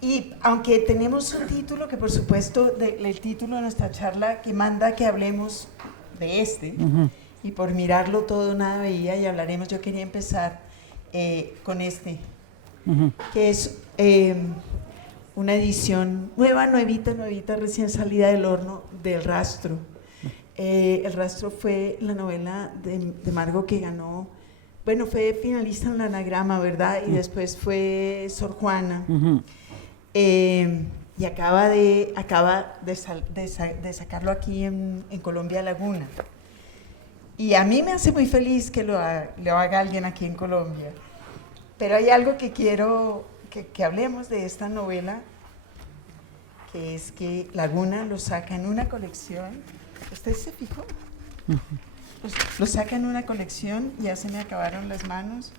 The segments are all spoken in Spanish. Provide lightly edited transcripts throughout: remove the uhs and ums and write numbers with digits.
Y aunque tenemos un título que por supuesto, el título de nuestra charla que manda que hablemos de y por mirarlo todo nada veía y hablaremos, yo quería empezar con que es una edición nuevita, recién salida del horno, del Rastro. El Rastro fue la novela de Margo que ganó, bueno, fue finalista en la Anagrama, ¿verdad? Y después fue Sor Juana. Y acaba de sacarlo aquí en Colombia Laguna. Y a mí me hace muy feliz que lo haga alguien aquí en Colombia. Pero hay algo que quiero que hablemos de esta novela, que es que Laguna lo saca en una colección. ¿Usted se fijó? Lo saca en una colección, ya se me acabaron las manos,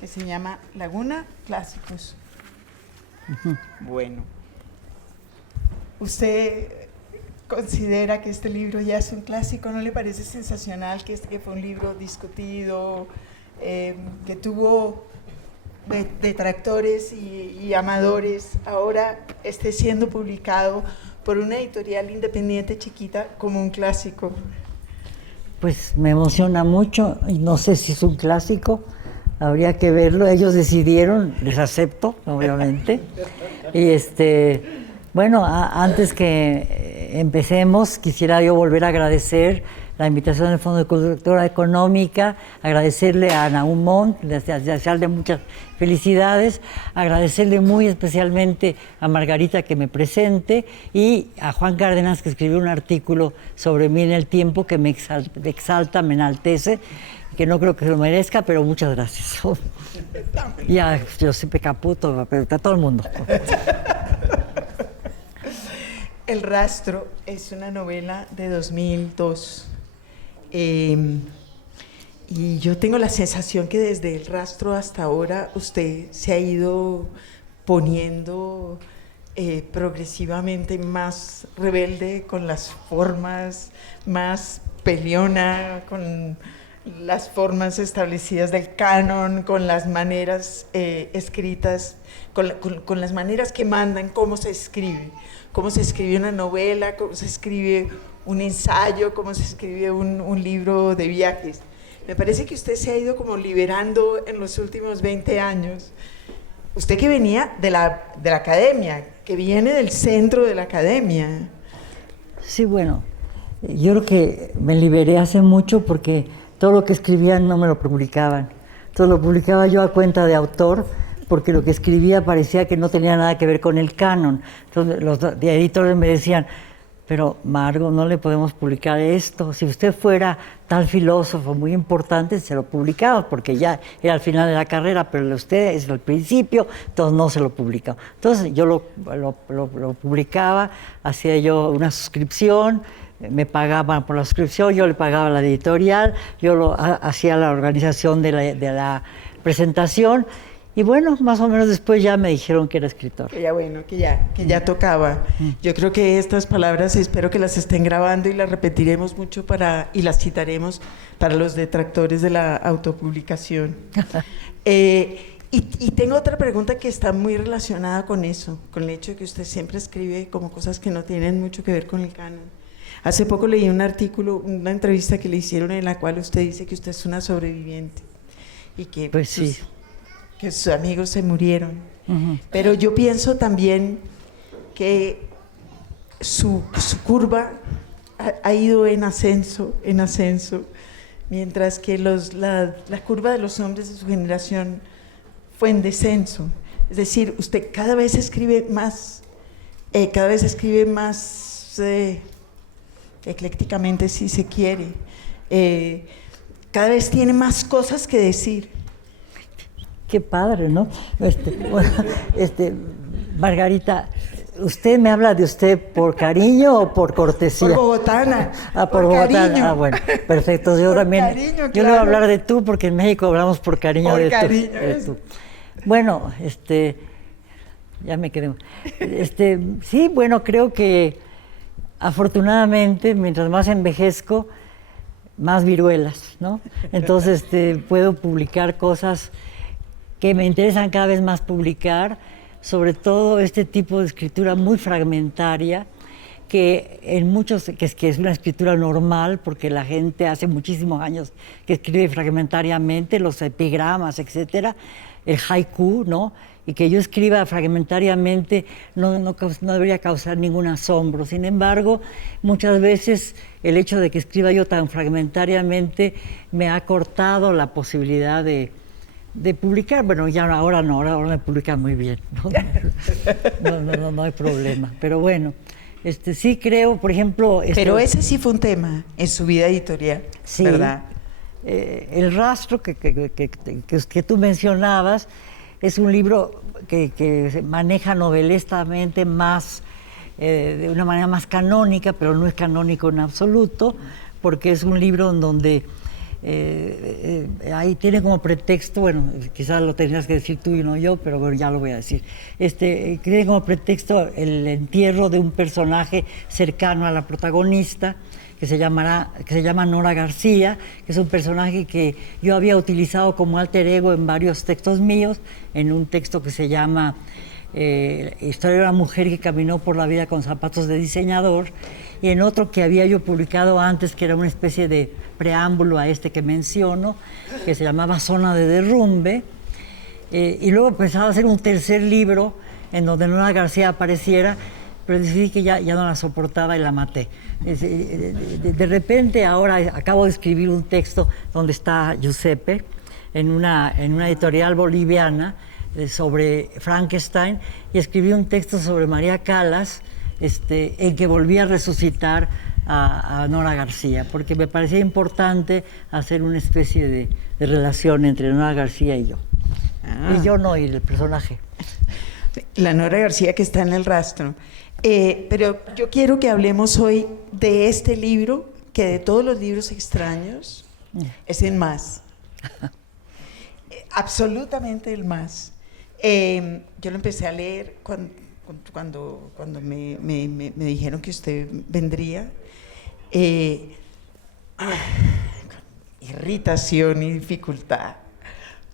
que se llama Laguna Clásicos. Bueno, ¿usted considera que este libro ya es un clásico? ¿No le parece sensacional que que fue un libro discutido, que tuvo detractores y amadores, ahora esté siendo publicado por una editorial independiente chiquita como un clásico? Pues me emociona mucho y no sé si es un clásico. Habría que verlo, ellos decidieron, les acepto, obviamente. Y bueno, antes que empecemos, quisiera yo volver a agradecer la invitación del Fondo de Cultura Económica, agradecerle a Nahum Montt, desearle muchas felicidades, agradecerle muy especialmente a Margarita que me presente y a Juan Cárdenas que escribió un artículo sobre mí en El Tiempo que me exalta, me enaltece, que no creo que lo merezca, pero muchas gracias. Y a Giuseppe Caputo, a todo el mundo. El Rastro es una novela de 2002. Y yo tengo la sensación que desde El Rastro hasta ahora usted se ha ido poniendo progresivamente más rebelde con las formas, más peleona con las formas establecidas del canon, con las maneras escritas, con las maneras que mandan, cómo se escribe una novela, cómo se escribe un ensayo, cómo se escribe un libro de viajes. Me parece que usted se ha ido como liberando en los últimos 20 años. Usted que venía de la academia, que viene del centro de la academia. Sí, bueno, yo creo que me liberé hace mucho porque todo lo que escribían no me lo publicaban. Todo lo publicaba yo a cuenta de autor, porque lo que escribía parecía que no tenía nada que ver con el canon. Entonces los editores me decían, pero Margo, no le podemos publicar esto. Si usted fuera tal filósofo muy importante, se lo publicaba, porque ya era al final de la carrera, pero usted es al principio, entonces no se lo publicaba. Entonces yo lo publicaba, hacía yo una suscripción, me pagaban por la suscripción, yo le pagaba a la editorial, yo hacía la organización de la presentación, y bueno, más o menos después ya me dijeron que era escritor. Que ya tocaba. Yo creo que estas palabras espero que las estén grabando y las repetiremos mucho y las citaremos para los detractores de la autopublicación. Y tengo otra pregunta que está muy relacionada con eso, con el hecho de que usted siempre escribe como cosas que no tienen mucho que ver con el canon. Hace poco leí un artículo, una entrevista que le hicieron en la cual usted dice que usted es una sobreviviente y que pues sí, que sus amigos se murieron. Pero yo pienso también que su curva ha ido en ascenso, mientras que la curva de los hombres de su generación fue en descenso. Es decir, usted cada vez escribe más eclécticamente, si se quiere. Cada vez tiene más cosas que decir. Qué padre, ¿no? Bueno, Margarita, ¿usted me habla de usted por cariño o por cortesía? Por bogotana. Por bogotana. Cariño. Bueno, perfecto. Yo también. Cariño, yo claro. le voy a hablar de tú porque en México hablamos por cariño por de cariño, tú. Bueno, ya me quedé. Sí, bueno, creo que afortunadamente, mientras más envejezco, más viruelas, ¿no? Entonces puedo publicar cosas que me interesan cada vez más publicar. sobre todo este tipo de escritura muy fragmentaria, que en muchos, que es una escritura normal, porque la gente hace muchísimos años que escribe fragmentariamente, los epigramas, etcétera, el haiku, ¿no? Y que yo escriba fragmentariamente no debería causar ningún asombro. Sin embargo, muchas veces el hecho de que escriba yo tan fragmentariamente me ha cortado la posibilidad de publicar. Bueno, ya ahora me publican muy bien, no hay problema. Pero bueno, sí creo, por ejemplo... Pero ese sí fue un tema en su vida editorial, sí, ¿verdad? El rastro que tú mencionabas es un libro que se maneja novelescamente más, de una manera más canónica, pero no es canónico en absoluto, porque es un libro en donde ahí tiene como pretexto, bueno, quizás lo tenías que decir tú y no yo, pero bueno, ya lo voy a decir. Tiene como pretexto el entierro de un personaje cercano a la protagonista, que se llama Nora García, que es un personaje que yo había utilizado como alter ego en varios textos míos, en un texto que se llama Historia de una mujer que caminó por la vida con zapatos de diseñador, y en otro que había yo publicado antes, que era una especie de preámbulo a este que menciono, que se llamaba Zona de Derrumbe, y luego pensaba hacer un tercer libro en donde Nora García apareciera, pero decidí que ya no la soportaba y la maté. De repente ahora acabo de escribir un texto donde está Giuseppe en una editorial boliviana sobre Frankenstein, y escribí un texto sobre María Callas, en que volví a resucitar a Nora García, porque me parecía importante hacer una especie de relación entre Nora García y yo. Y yo no, y el personaje. La Nora García que está en el rastro. Pero yo quiero que hablemos hoy de este libro, que de todos los libros extraños es el más. Absolutamente el más. Yo lo empecé a leer cuando me dijeron que usted vendría. Irritación y dificultad.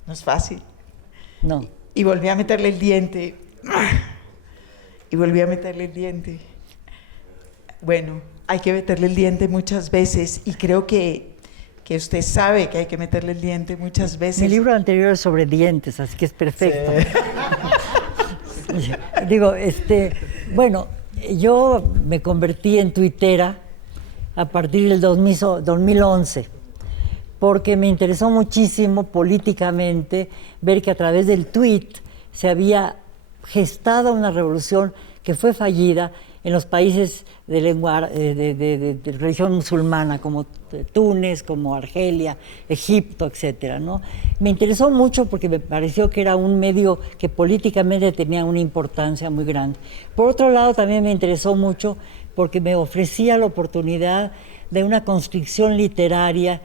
No es fácil. No. Y volví a meterle el diente. Y volví a meterle el diente. Bueno, hay que meterle el diente muchas veces, y creo que usted sabe que hay que meterle el diente muchas veces. Mi libro anterior es sobre dientes, así que es perfecto. Sí. Digo, bueno, yo me convertí en tuitera a partir del 2011, porque me interesó muchísimo políticamente ver que a través del tuit se había gestado una revolución que fue fallida en los países de religión musulmana, como Túnez, como Argelia, Egipto, etcétera, ¿no? Me interesó mucho porque me pareció que era un medio que políticamente tenía una importancia muy grande. Por otro lado, también me interesó mucho porque me ofrecía la oportunidad de una construcción literaria,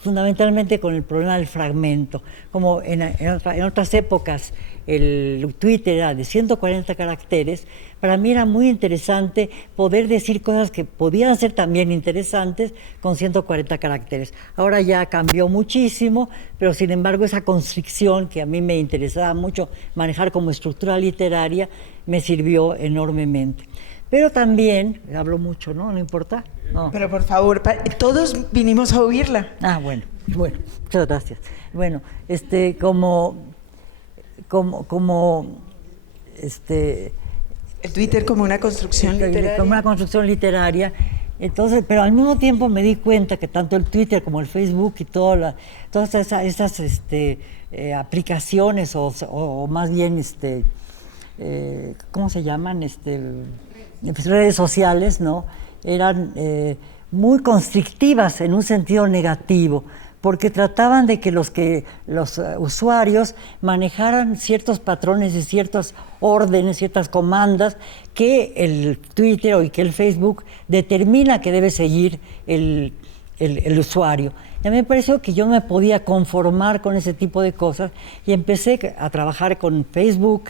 fundamentalmente con el problema del fragmento. Como en otras épocas el Twitter era de 140 caracteres, para mí era muy interesante poder decir cosas que podían ser también interesantes con 140 caracteres. Ahora ya cambió muchísimo, pero sin embargo esa constricción que a mí me interesaba mucho manejar como estructura literaria me sirvió enormemente. Pero también, hablo mucho, ¿no? ¿No importa? No. Pero por favor, todos vinimos a oírla. Ah, bueno, muchas gracias. Bueno, el Twitter como una construcción literaria. Como una construcción literaria. Entonces, pero al mismo tiempo me di cuenta que tanto el Twitter como el Facebook y todas esas aplicaciones o más bien ¿cómo se llaman? Redes sociales, ¿no? Eran muy constrictivas en un sentido negativo, porque trataban de que los usuarios manejaran ciertos patrones y ciertas órdenes, ciertas comandas que el Twitter y que el Facebook determina que debe seguir el usuario. Y a mí me pareció que yo me podía conformar con ese tipo de cosas y empecé a trabajar con Facebook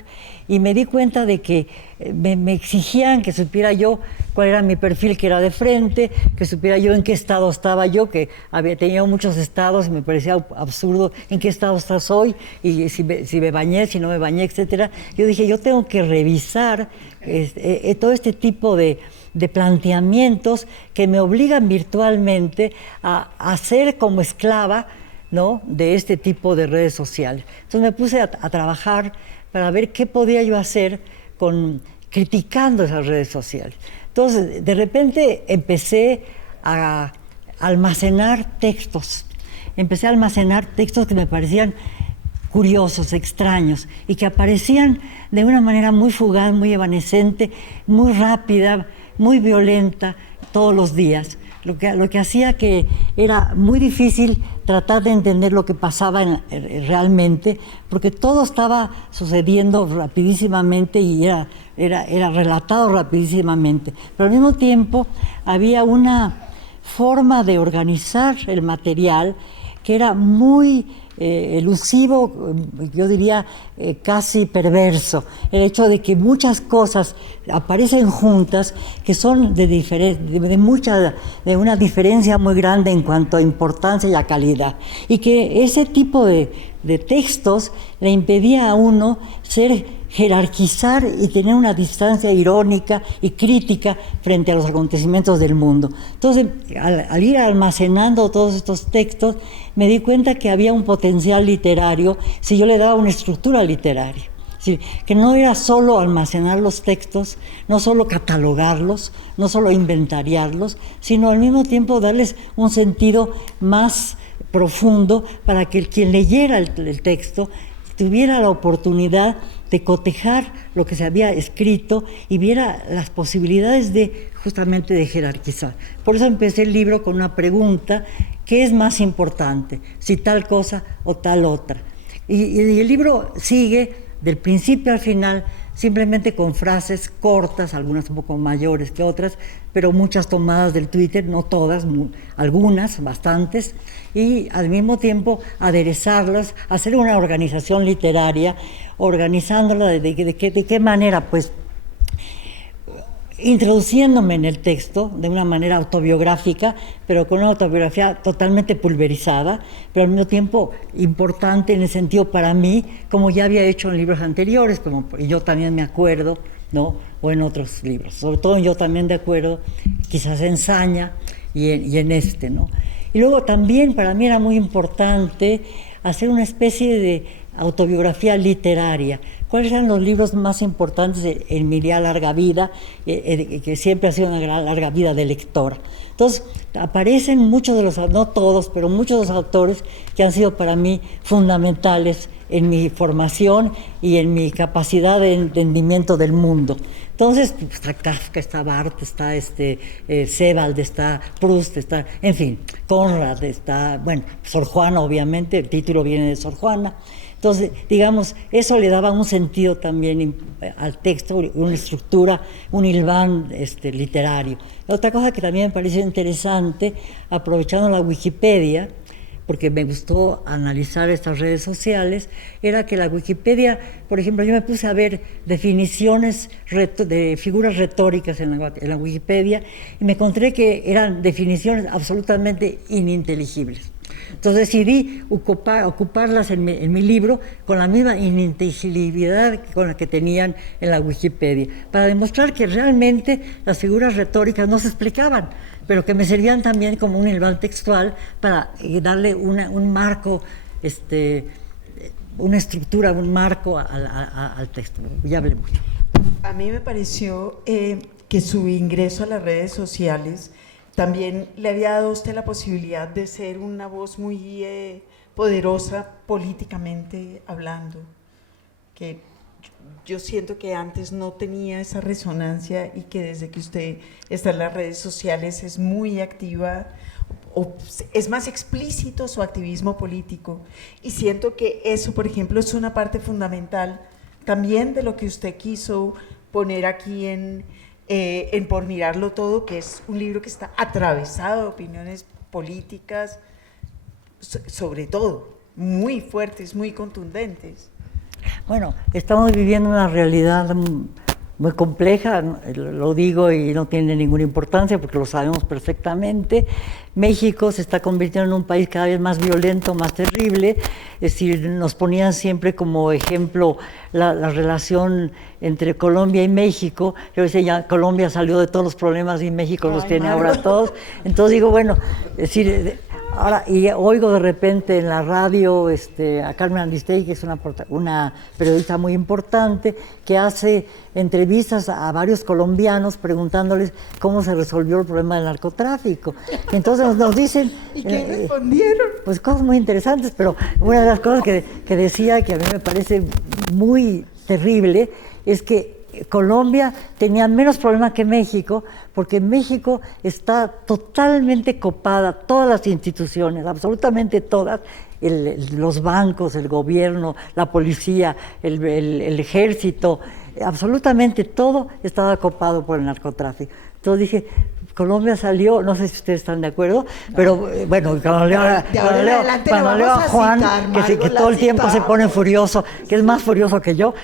y me di cuenta de que me exigían que supiera yo cuál era mi perfil, que era de frente, que supiera yo en qué estado estaba yo, que tenía muchos estados y me parecía absurdo en qué estado estás hoy y si me bañé, si no me bañé, etcétera. Yo dije, yo tengo que revisar todo este tipo de planteamientos que me obligan virtualmente a ser como esclava, ¿no?, de este tipo de redes sociales. Entonces me puse a trabajar para ver qué podía yo hacer criticando esas redes sociales. Entonces, de repente empecé a almacenar textos. Empecé a almacenar textos que me parecían curiosos, extraños, y que aparecían de una manera muy fugaz, muy evanescente, muy rápida, muy violenta, todos los días. Lo que hacía que era muy difícil tratar de entender lo que pasaba realmente, porque todo estaba sucediendo rapidísimamente y era relatado rapidísimamente. Pero al mismo tiempo había una forma de organizar el material que era muy elusivo, yo diría casi perverso. El hecho de que muchas cosas aparecen juntas que son de una diferencia muy grande en cuanto a importancia y a calidad, y que ese tipo de textos le impedía a uno jerarquizar y tener una distancia irónica y crítica frente a los acontecimientos del mundo. Entonces, al ir almacenando todos estos textos, me di cuenta que había un potencial literario si yo le daba una estructura literaria. Es decir, que no era solo almacenar los textos, no solo catalogarlos, no solo inventariarlos, sino al mismo tiempo darles un sentido más profundo para que quien leyera el texto tuviera la oportunidad de cotejar lo que se había escrito y viera las posibilidades justamente de jerarquizar. Por eso empecé el libro con una pregunta: ¿qué es más importante? Si tal cosa o tal otra. Y el libro sigue del principio al final, simplemente con frases cortas, algunas un poco mayores que otras, pero muchas tomadas del Twitter, no todas, algunas, bastantes, y al mismo tiempo aderezarlas, hacer una organización literaria, organizándola de qué manera, pues, introduciéndome en el texto de una manera autobiográfica, pero con una autobiografía totalmente pulverizada, pero al mismo tiempo importante en el sentido para mí, como ya había hecho en libros anteriores, como Yo también me acuerdo, ¿no?, o en otros libros, sobre todo en Yo también de acuerdo, quizás en Saña y en este, ¿no? Y luego también para mí era muy importante hacer una especie de autobiografía literaria. ¿Cuáles eran los libros más importantes en mi ya larga vida, que siempre ha sido una gran larga vida de lectora? Entonces, aparecen muchos de los, no todos, pero muchos de los autores que han sido para mí fundamentales en mi formación y en mi capacidad de entendimiento del mundo. Entonces, está Kafka, está Barthes, está Sebald, está Proust, está, en fin, Conrad, está, bueno, Sor Juana, obviamente, el título viene de Sor Juana. Entonces, digamos, eso le daba un sentido también al texto, una estructura, un hilván literario. Otra cosa que también me pareció interesante, aprovechando la Wikipedia, porque me gustó analizar estas redes sociales, era que la Wikipedia, por ejemplo, yo me puse a ver definiciones de figuras retóricas en la Wikipedia y me encontré que eran definiciones absolutamente ininteligibles. Entonces decidí ocuparlas en mi libro con la misma ininteligibilidad con la que tenían en la Wikipedia, para demostrar que realmente las figuras retóricas no se explicaban, pero que me servían también como un hilván textual para darle un marco, una estructura, un marco al texto. Ya hablé mucho. A mí me pareció que su ingreso a las redes sociales también le había dado a usted la posibilidad de ser una voz muy poderosa políticamente hablando, que yo siento que antes no tenía esa resonancia y que desde que usted está en las redes sociales es muy activa, o es más explícito su activismo político, y siento que eso, por ejemplo, es una parte fundamental también de lo que usted quiso poner aquí en Por Mirarlo Todo, que es un libro que está atravesado de opiniones políticas sobre todo, muy fuertes, muy contundentes. Bueno, estamos viviendo una realidad muy compleja, lo digo y no tiene ninguna importancia porque lo sabemos perfectamente. México se está convirtiendo en un país cada vez más violento, más terrible. Es decir, nos ponían siempre como ejemplo la relación entre Colombia y México. Yo decía, ya Colombia salió de todos los problemas y México los tiene ahora todos. Entonces digo, bueno, es decir, ahora, y oigo de repente en la radio a Carmen Aristegui, que es una periodista muy importante, que hace entrevistas a varios colombianos preguntándoles cómo se resolvió el problema del narcotráfico. Y entonces nos dicen... ¿Y qué respondieron? Pues cosas muy interesantes, pero una de las cosas que decía, que a mí me parece muy terrible, es que Colombia tenía menos problemas que México, porque México está totalmente copada, todas las instituciones, absolutamente todas, los bancos, el gobierno, la policía, el ejército, absolutamente todo estaba copado por el narcotráfico. Entonces dije, Colombia salió, no sé si ustedes están de acuerdo, pero bueno, cuando leo a Juan, que todo el tiempo se pone furioso, que es más furioso que yo,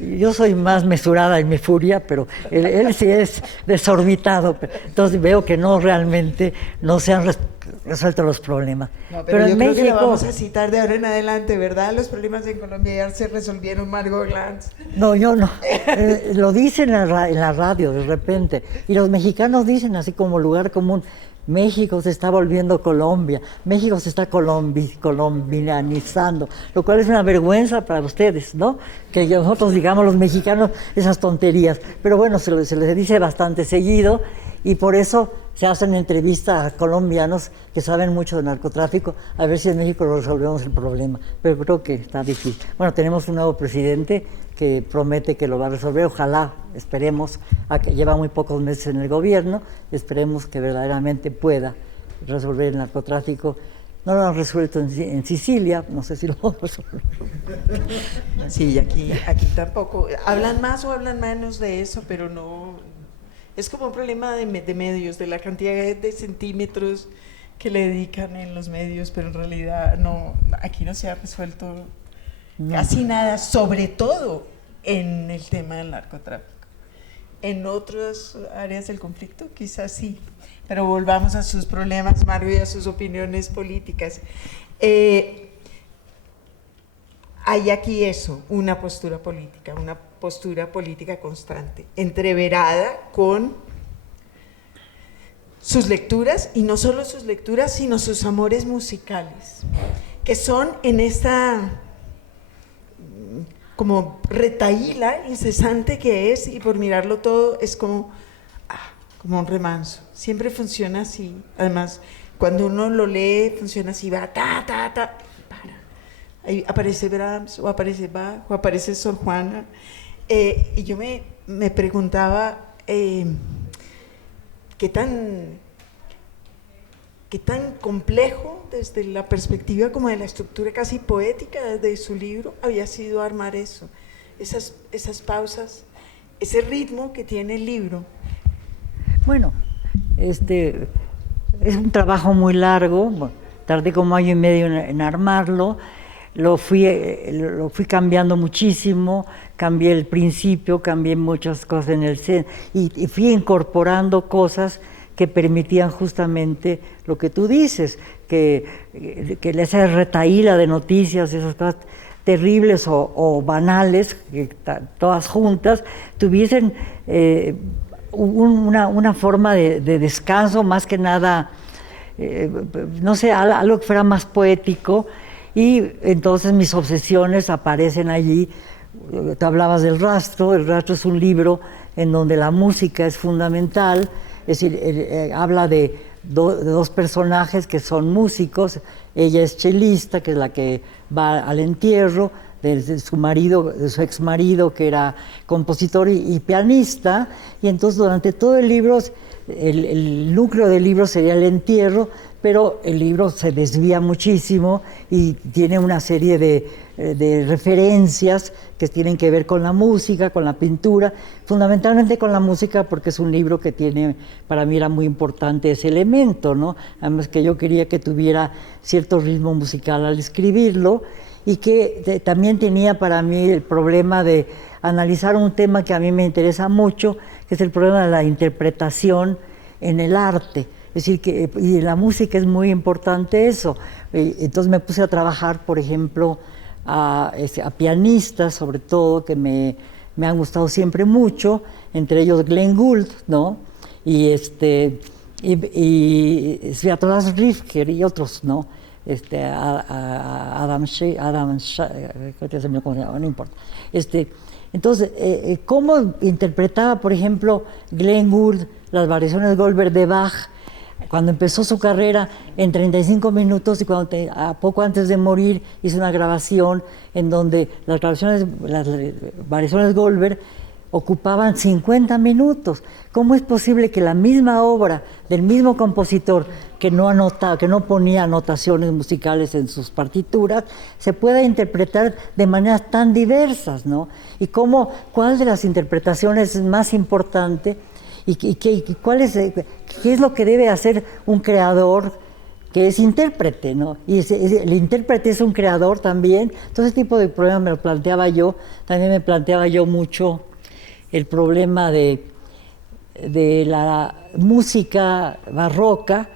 yo soy más mesurada en mi furia, pero él sí es desorbitado. Entonces veo que realmente no se han resuelto los problemas. No, pero yo en México, creo que lo vamos a citar de ahora en adelante, ¿verdad? Los problemas en Colombia ya se resolvieron, Margot Glantz. No, yo no. Lo dicen en la radio de repente. Y los mexicanos dicen así como lugar común, México se está volviendo Colombia, México se está colombianizando, lo cual es una vergüenza para ustedes, ¿no? Que nosotros digamos los mexicanos esas tonterías. Pero bueno, se les dice bastante seguido y por eso se hacen entrevistas a colombianos que saben mucho de narcotráfico, a ver si en México resolvemos el problema, pero creo que está difícil. Bueno, tenemos un nuevo presidente que promete que lo va a resolver, ojalá, esperemos, lleva muy pocos meses en el gobierno, esperemos que verdaderamente pueda resolver el narcotráfico. No lo han resuelto en Sicilia, no sé si lo van a resolver. Sí, aquí tampoco. Hablan más o hablan menos de eso, pero no... Es como un problema de medios, de la cantidad de centímetros que le dedican en los medios, pero en realidad no, aquí no se ha resuelto casi nada, sobre todo en el tema del narcotráfico. En otras áreas del conflicto quizás sí, pero volvamos a sus problemas, Mario, y a sus opiniones políticas. Hay aquí eso, una postura política constante, entreverada con sus lecturas, y no solo sus lecturas, sino sus amores musicales, que son en esta como retahíla incesante que es, y por mirarlo todo es como un remanso, siempre funciona así. Además, cuando uno lo lee, funciona así, va, para. Ahí aparece Brahms, o aparece Bach, o aparece Sor Juana, y yo me preguntaba qué tan complejo desde la perspectiva como de la estructura casi poética de su libro había sido armar eso, esas pausas, ese ritmo que tiene el libro. Bueno, es un trabajo muy largo, tardé como año y medio en armarlo. Lo fui cambiando muchísimo, cambié el principio, cambié muchas cosas en el centro y fui incorporando cosas que permitían justamente lo que tú dices, que esa retahíla de noticias, esas cosas terribles o banales, que todas juntas, tuviesen una forma de descanso, más que nada, no sé, algo que fuera más poético. Y entonces mis obsesiones aparecen allí. Tú hablabas del Rastro. El Rastro es un libro en donde la música es fundamental, es decir, habla de dos personajes que son músicos. Ella es chelista, que es la que va al entierro de su marido, de su exmarido, que era compositor y pianista, y entonces durante todo el libro, el núcleo del libro sería el entierro, pero el libro se desvía muchísimo y tiene una serie de referencias que tienen que ver con la música, con la pintura, fundamentalmente con la música, porque es un libro que tiene, para mí era muy importante ese elemento, ¿no? Además que yo quería que tuviera cierto ritmo musical al escribirlo, y que también tenía para mí el problema de analizar un tema que a mí me interesa mucho, que es el problema de la interpretación en el arte. Es decir, que y en la música es muy importante eso. Entonces me puse a trabajar, por ejemplo, a pianistas, sobre todo, que me han gustado siempre mucho, entre ellos Glenn Gould, ¿no? Y Sviatoslav Rifker y otros, ¿no? Adam no importa. Entonces, ¿cómo interpretaba, por ejemplo, Glenn Gould las variaciones Goldberg de Bach cuando empezó su carrera en 35 minutos, y cuando a poco antes de morir hizo una grabación en donde las variaciones Goldberg ocupaban 50 minutos? ¿Cómo es posible que la misma obra del mismo compositor que no ponía anotaciones musicales en sus partituras, se pueda interpretar de maneras tan diversas, ¿no? Y cuál de las interpretaciones es más importante, y qué es lo que debe hacer un creador que es intérprete, ¿no? Y el intérprete es un creador también. Todo ese tipo de problemas me lo planteaba yo. También me planteaba yo mucho el problema de la música barroca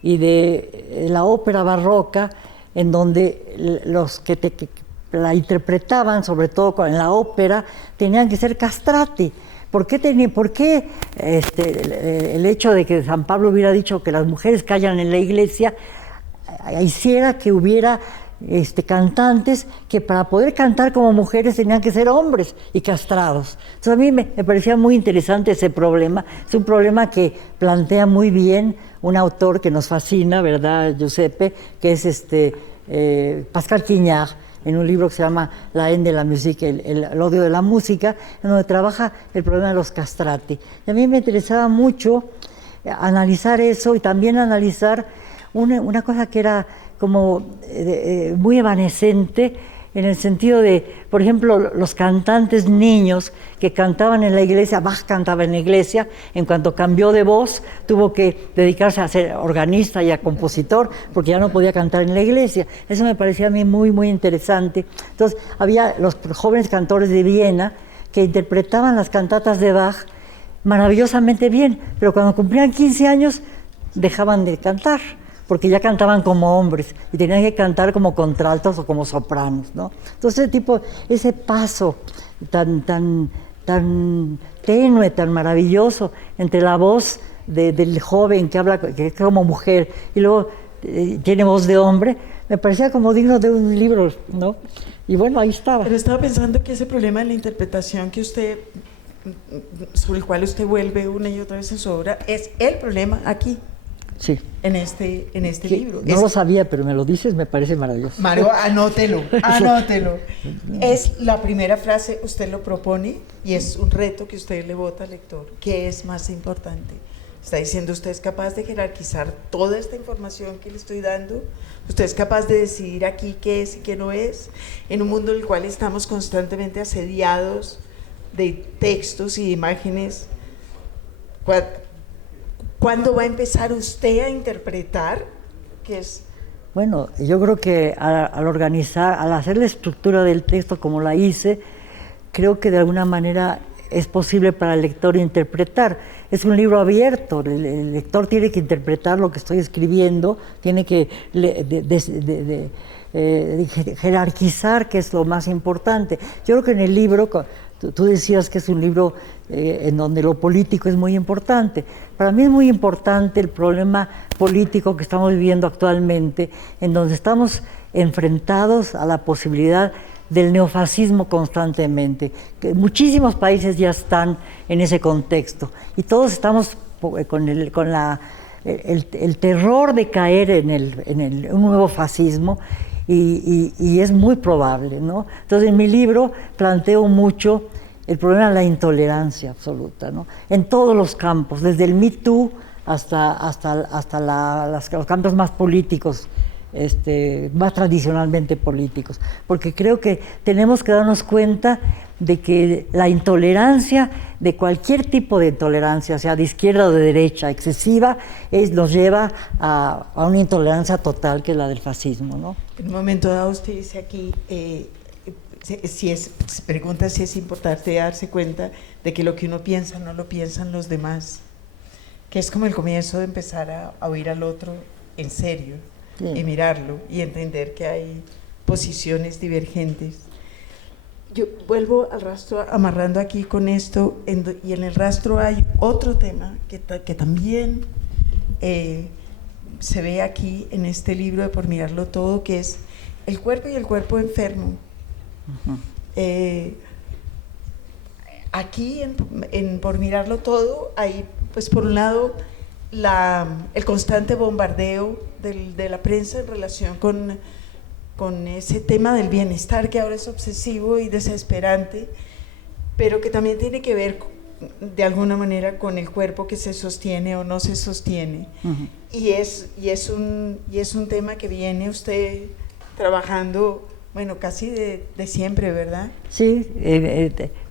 y de la ópera barroca, en donde los que la interpretaban, sobre todo en la ópera, tenían que ser castrati. ¿Por qué el hecho de que San Pablo hubiera dicho que las mujeres callan en la iglesia hiciera que hubiera cantantes que para poder cantar como mujeres tenían que ser hombres y castrados? Entonces a mí me parecía muy interesante ese problema. Es un problema que plantea muy bien un autor que nos fascina, ¿verdad, Giuseppe? Que es Pascal Quignard, en un libro que se llama La haine de la musique, el odio de la música, en donde trabaja el problema de los castrati. Y a mí me interesaba mucho analizar eso, y también analizar una cosa que era como muy evanescente, en el sentido de, por ejemplo, los cantantes niños que cantaban en la iglesia. Bach cantaba en la iglesia, en cuanto cambió de voz tuvo que dedicarse a ser organista y a compositor, porque ya no podía cantar en la iglesia. Eso me parecía a mí muy, muy interesante. Entonces había los jóvenes cantores de Viena que interpretaban las cantatas de Bach maravillosamente bien, pero cuando cumplían 15 años dejaban de cantar, porque ya cantaban como hombres y tenían que cantar como contraltos o como sopranos, ¿no? Entonces ese paso tan tenue, tan maravilloso entre la voz del joven que habla, que es como mujer, y luego tiene voz de hombre, me parecía como digno de un libro, ¿no? Y bueno, ahí estaba. Pero estaba pensando que ese problema de la interpretación sobre el cual usted vuelve una y otra vez en su obra, es el problema aquí. Sí. En este libro. No lo sabía, pero me lo dices, me parece maravilloso. Mario, anótelo. Es la primera frase, usted lo propone, y es un reto que usted le bota al lector. ¿Qué es más importante? Está diciendo, usted es capaz de jerarquizar toda esta información que le estoy dando. Usted es capaz de decidir aquí qué es y qué no es, en un mundo en el cual estamos constantemente asediados de textos y imágenes. ¿Cuándo va a empezar usted a interpretar? ¿Qué es? Bueno, yo creo que al hacer la estructura del texto como la hice, creo que de alguna manera es posible para el lector interpretar. Es un libro abierto, el lector tiene que interpretar lo que estoy escribiendo, tiene que jerarquizar, que es lo más importante. Yo creo que en el libro, tú decías que es un libro en donde lo político es muy importante. Para mí es muy importante el problema político que estamos viviendo actualmente, en donde estamos enfrentados a la posibilidad del neofascismo constantemente. Que muchísimos países ya están en ese contexto y todos estamos con el terror de caer en un nuevo fascismo, y es muy probable, ¿no? Entonces en mi libro planteo mucho el problema de la intolerancia absoluta, ¿no? En todos los campos, desde el Me Too hasta los campos más políticos, más tradicionalmente políticos, porque creo que tenemos que darnos cuenta de que la intolerancia, de cualquier tipo de intolerancia, sea de izquierda o de derecha, excesiva, nos lleva a una intolerancia total, que es la del fascismo, ¿no? En un momento dado usted dice aquí, se pregunta si es importante darse cuenta de que lo que uno piensa no lo piensan los demás, que es como el comienzo de empezar a oír al otro en serio, sí, y mirarlo y entender que hay posiciones divergentes. Yo vuelvo al rastro, amarrando aquí con esto, y en el rastro hay otro tema que también se ve aquí en este libro de Por Mirarlo Todo, que es el cuerpo y el cuerpo enfermo. Aquí en Por Mirarlo Todo hay, pues por un lado, el constante bombardeo de la prensa en relación con ese tema del bienestar, que ahora es obsesivo y desesperante, pero que también tiene que ver de alguna manera con el cuerpo que se sostiene o no se sostiene. Y es un tema que viene usted trabajando, bueno, casi de siempre, ¿verdad? Sí,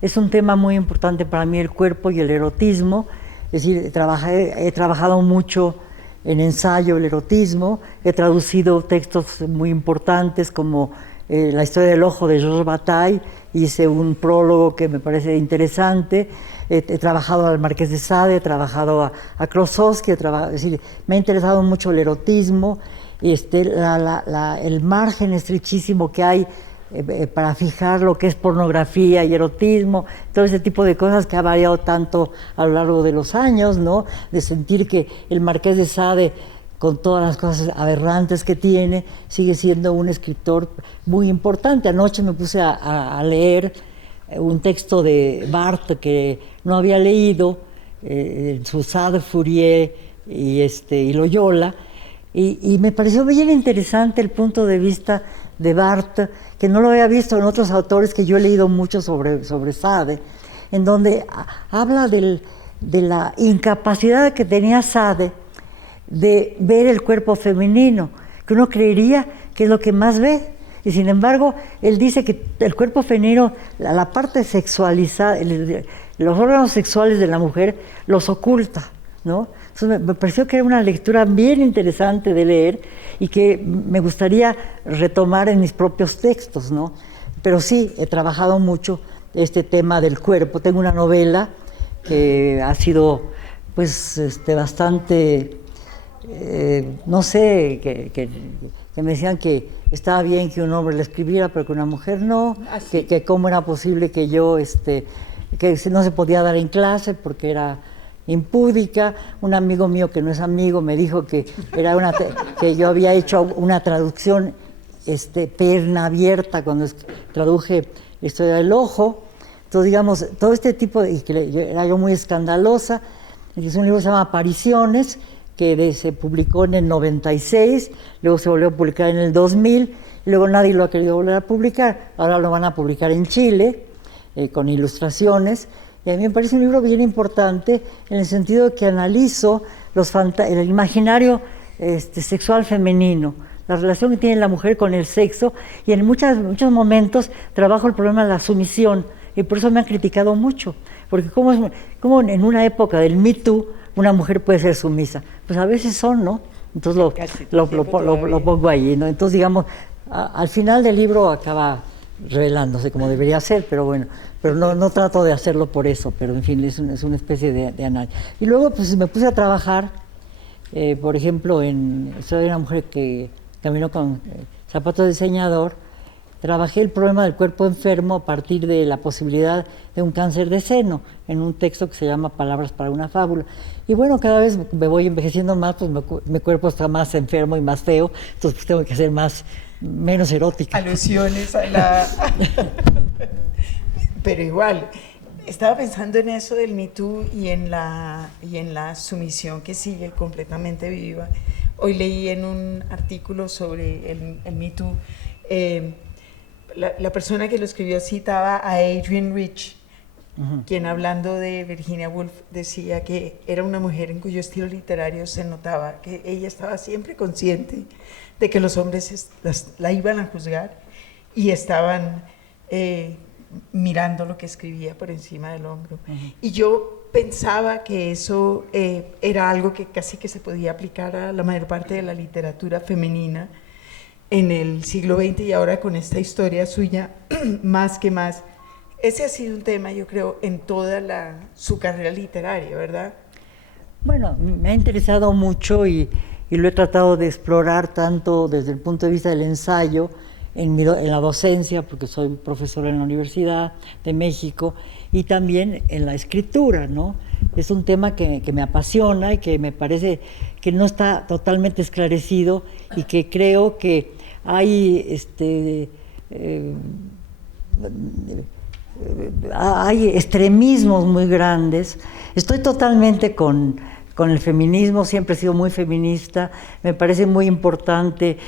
es un tema muy importante para mí, el cuerpo y el erotismo. Es decir, he trabajado mucho en ensayo el erotismo, he traducido textos muy importantes como La historia del ojo de Georges Bataille, hice un prólogo que me parece interesante, he trabajado al Marqués de Sade, he trabajado a Klossowski, es decir, me ha interesado mucho el erotismo, el margen estrechísimo que hay para fijar lo que es pornografía y erotismo, todo ese tipo de cosas que ha variado tanto a lo largo de los años, ¿no? De sentir que el Marqués de Sade, con todas las cosas aberrantes que tiene, sigue siendo un escritor muy importante. Anoche me puse a leer un texto de Barthes que no había leído, su Sade, Fourier y Loyola, y me pareció bien interesante el punto de vista de Barthes, que no lo había visto en otros autores que yo he leído mucho sobre Sade, en donde habla de la incapacidad que tenía Sade de ver el cuerpo femenino, que uno creería que es lo que más ve, y sin embargo él dice que el cuerpo femenino, la parte sexualizada, los órganos sexuales de la mujer los oculta, ¿no? Entonces me pareció que era una lectura bien interesante de leer y que me gustaría retomar en mis propios textos, ¿no? Pero sí, he trabajado mucho este tema del cuerpo. Tengo una novela que ha sido pues bastante, no sé, que me decían que estaba bien que un hombre la escribiera, pero que una mujer no, que cómo era posible que yo, que no se podía dar en clase porque era impúdica. Un amigo mío que no es amigo me dijo que que yo había hecho una traducción perna abierta cuando traduje La historia del ojo. Entonces, digamos, todo este tipo y que era yo muy escandalosa. Es un libro que se llama Apariciones, que se publicó en el 96, luego se volvió a publicar en el 2000, y luego nadie lo ha querido volver a publicar. Ahora lo van a publicar en Chile, con ilustraciones. Y a mí me parece un libro bien importante en el sentido de que analizo el imaginario sexual femenino, la relación que tiene la mujer con el sexo, y en muchos momentos trabajo el problema de la sumisión, y por eso me han criticado mucho, porque como en una época del Me Too una mujer puede ser sumisa, pues a veces son, ¿no? Entonces lo pongo ahí, ¿no? Entonces, digamos, al final del libro acaba revelándose como debería ser, pero bueno, pero no trato de hacerlo por eso, pero en fin, es una especie de análisis. Y luego pues me puse a trabajar, por ejemplo, soy una mujer que caminó con zapatos de diseñador. Trabajé el problema del cuerpo enfermo a partir de la posibilidad de un cáncer de seno, en un texto que se llama Palabras para una fábula. Y bueno, cada vez me voy envejeciendo más, pues mi cuerpo está más enfermo y más feo, entonces pues tengo que ser menos erótica. Alusiones a la... Pero igual, estaba pensando en eso del Me Too y en la sumisión que sigue completamente viva. Hoy leí en un artículo sobre el Me Too, la persona que lo escribió citaba a Adrienne Rich, quien hablando de Virginia Woolf decía que era una mujer en cuyo estilo literario se notaba que ella estaba siempre consciente de que los hombres la iban a juzgar y estaban mirando lo que escribía por encima del hombro. Y yo pensaba que eso era algo que casi que se podía aplicar a la mayor parte de la literatura femenina en el siglo XX, y ahora con esta historia suya, más que más. Ese ha sido un tema, yo creo, en toda su carrera literaria, ¿verdad? Bueno, me ha interesado mucho y lo he tratado de explorar tanto desde el punto de vista del ensayo, en la docencia, porque soy profesor en la Universidad de México, y también en la escritura, ¿no? Es un tema que me apasiona y que me parece que no está totalmente esclarecido y que creo que hay hay extremismos muy grandes. Estoy totalmente con el feminismo, siempre he sido muy feminista. Me parece muy importante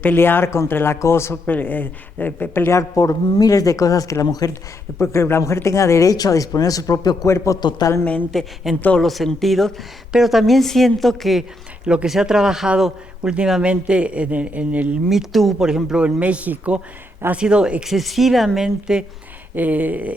pelear contra el acoso, pelear por miles de cosas, porque la mujer tenga derecho a disponer de su propio cuerpo totalmente, en todos los sentidos. Pero también siento que lo que se ha trabajado últimamente en el Me Too, por ejemplo, en México, ha sido excesivamente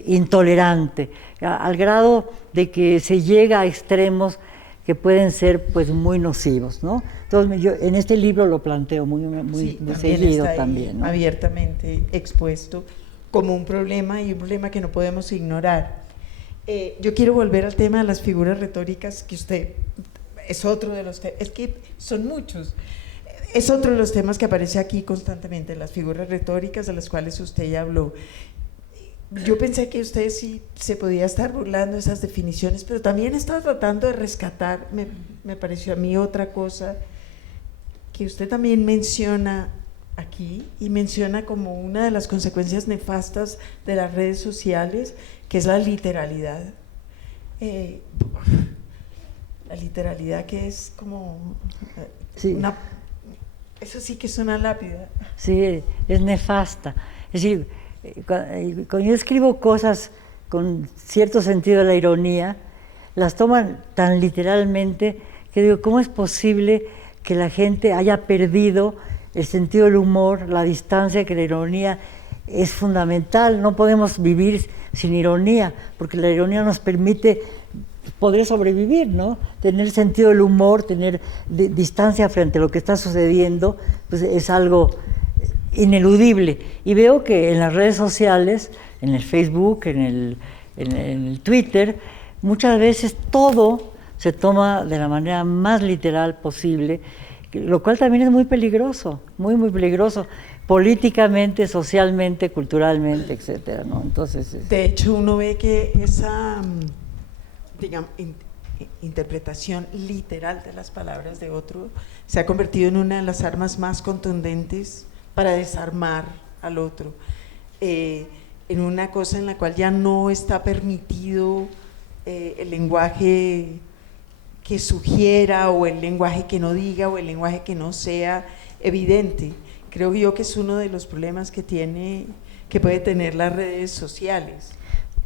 intolerante, al grado de que se llega a extremos que pueden ser pues muy nocivos, ¿no? Entonces yo en este libro lo planteo muy seguido también, ¿no? Abiertamente expuesto como un problema, y un problema que no podemos ignorar. Yo quiero volver al tema de las figuras retóricas, que usted es otro de los temas, es que son muchos. Es otro de los temas que aparece aquí constantemente, las figuras retóricas de las cuales usted ya habló. Yo pensé que usted sí se podía estar burlando de esas definiciones, pero también estaba tratando de rescatar, me pareció a mí, otra cosa que usted también menciona aquí, y menciona como una de las consecuencias nefastas de las redes sociales, que es la literalidad. La literalidad, que es como eso sí que es una lápida. Sí, es nefasta. Es decir, cuando yo escribo cosas con cierto sentido de la ironía, las toman tan literalmente que digo, ¿cómo es posible que la gente haya perdido el sentido del humor, la distancia, que la ironía es fundamental? No podemos vivir sin ironía, porque la ironía nos permite poder sobrevivir, ¿no? Tener sentido del humor, tener distancia frente a lo que está sucediendo, pues es algo ineludible. Y veo que en las redes sociales, en el Facebook, en el Twitter, muchas veces todo se toma de la manera más literal posible, lo cual también es muy peligroso, muy peligroso, políticamente, socialmente, culturalmente, etcétera, ¿no? Entonces, de hecho, uno ve que esa, digamos, interpretación literal de las palabras de otro se ha convertido en una de las armas más contundentes para desarmar al otro, en una cosa en la cual ya no está permitido el lenguaje que sugiera, o el lenguaje que no diga, o el lenguaje que no sea evidente. Creo yo que es uno de los problemas que puede tener las redes sociales.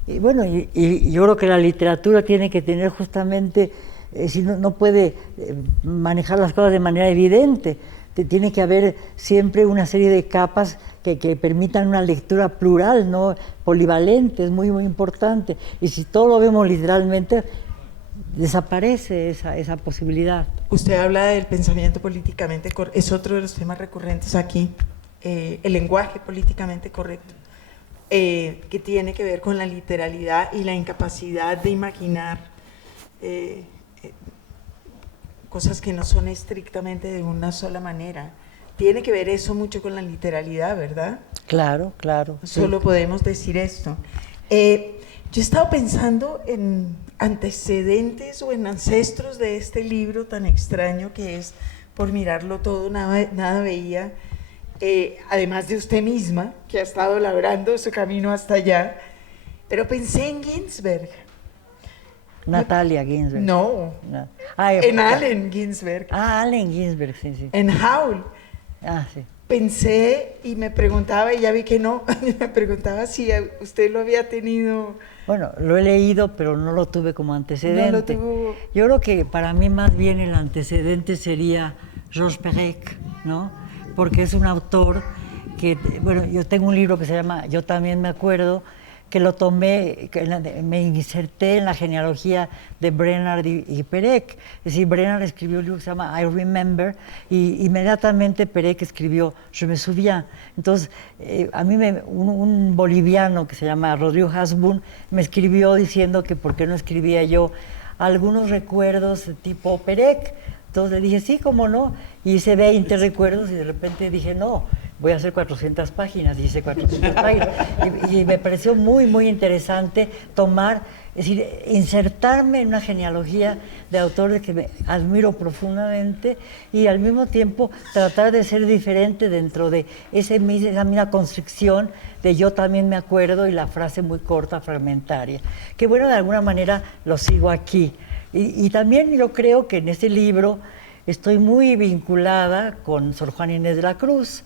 Y bueno, y yo creo que la literatura tiene que tener justamente, si no puede manejar las cosas de manera evidente, tiene que haber siempre una serie de capas que permitan una lectura plural, ¿no? Polivalente, es muy importante. Y si todo lo vemos literalmente, desaparece esa posibilidad. Usted habla del pensamiento políticamente correcto, es otro de los temas recurrentes aquí, el lenguaje políticamente correcto, que tiene que ver con la literalidad y la incapacidad de imaginar cosas que no son estrictamente de una sola manera. Tiene que ver eso mucho con la literalidad, ¿verdad? Claro. Solo podemos decir esto. Yo he estado pensando en antecedentes o en ancestros de este libro tan extraño que es Por mirarlo todo, nada veía, además de usted misma, que ha estado labrando su camino hasta allá, pero pensé en Ginsberg. Natalia Ginsberg. No, en Allen Ginsberg. Allen Ginsberg, sí. En Howl. Sí. pensé y me preguntaba, y ya vi que no, me preguntaba si usted lo había tenido. Bueno, lo he leído, pero no lo tuve como antecedente. No lo tuvo. Yo creo que para mí más bien el antecedente sería Georges Perec, ¿no? Porque es un autor que, bueno, yo tengo un libro que se llama Yo también me acuerdo, que lo tomé, me inserté en la genealogía de Brenard y Perec. Es decir, Brenard escribió un libro que se llama I Remember, y inmediatamente Perec escribió Je me souviens. Entonces, a mí un boliviano que se llama Rodrigo Hasbun me escribió diciendo que por qué no escribía yo algunos recuerdos de tipo Perec. Entonces le dije, sí, cómo no, y hice 20 recuerdos y de repente dije, no, voy a hacer 400 páginas, y hice 400 páginas. Y me pareció muy, muy interesante tomar, es decir, insertarme en una genealogía de autores que me admiro profundamente y al mismo tiempo tratar de ser diferente dentro de esa misma constricción de yo también me acuerdo y la frase muy corta, fragmentaria. Que bueno, de alguna manera lo sigo aquí. Y también yo creo que en este libro estoy muy vinculada con Sor Juana Inés de la Cruz,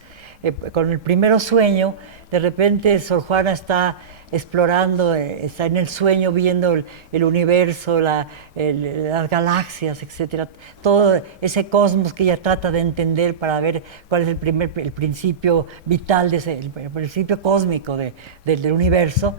con el Primero Sueño. De repente Sor Juana está explorando, está en el sueño viendo el universo, las galaxias, etcétera, todo ese cosmos que ella trata de entender para ver cuál es el principio vital, el principio cósmico del universo,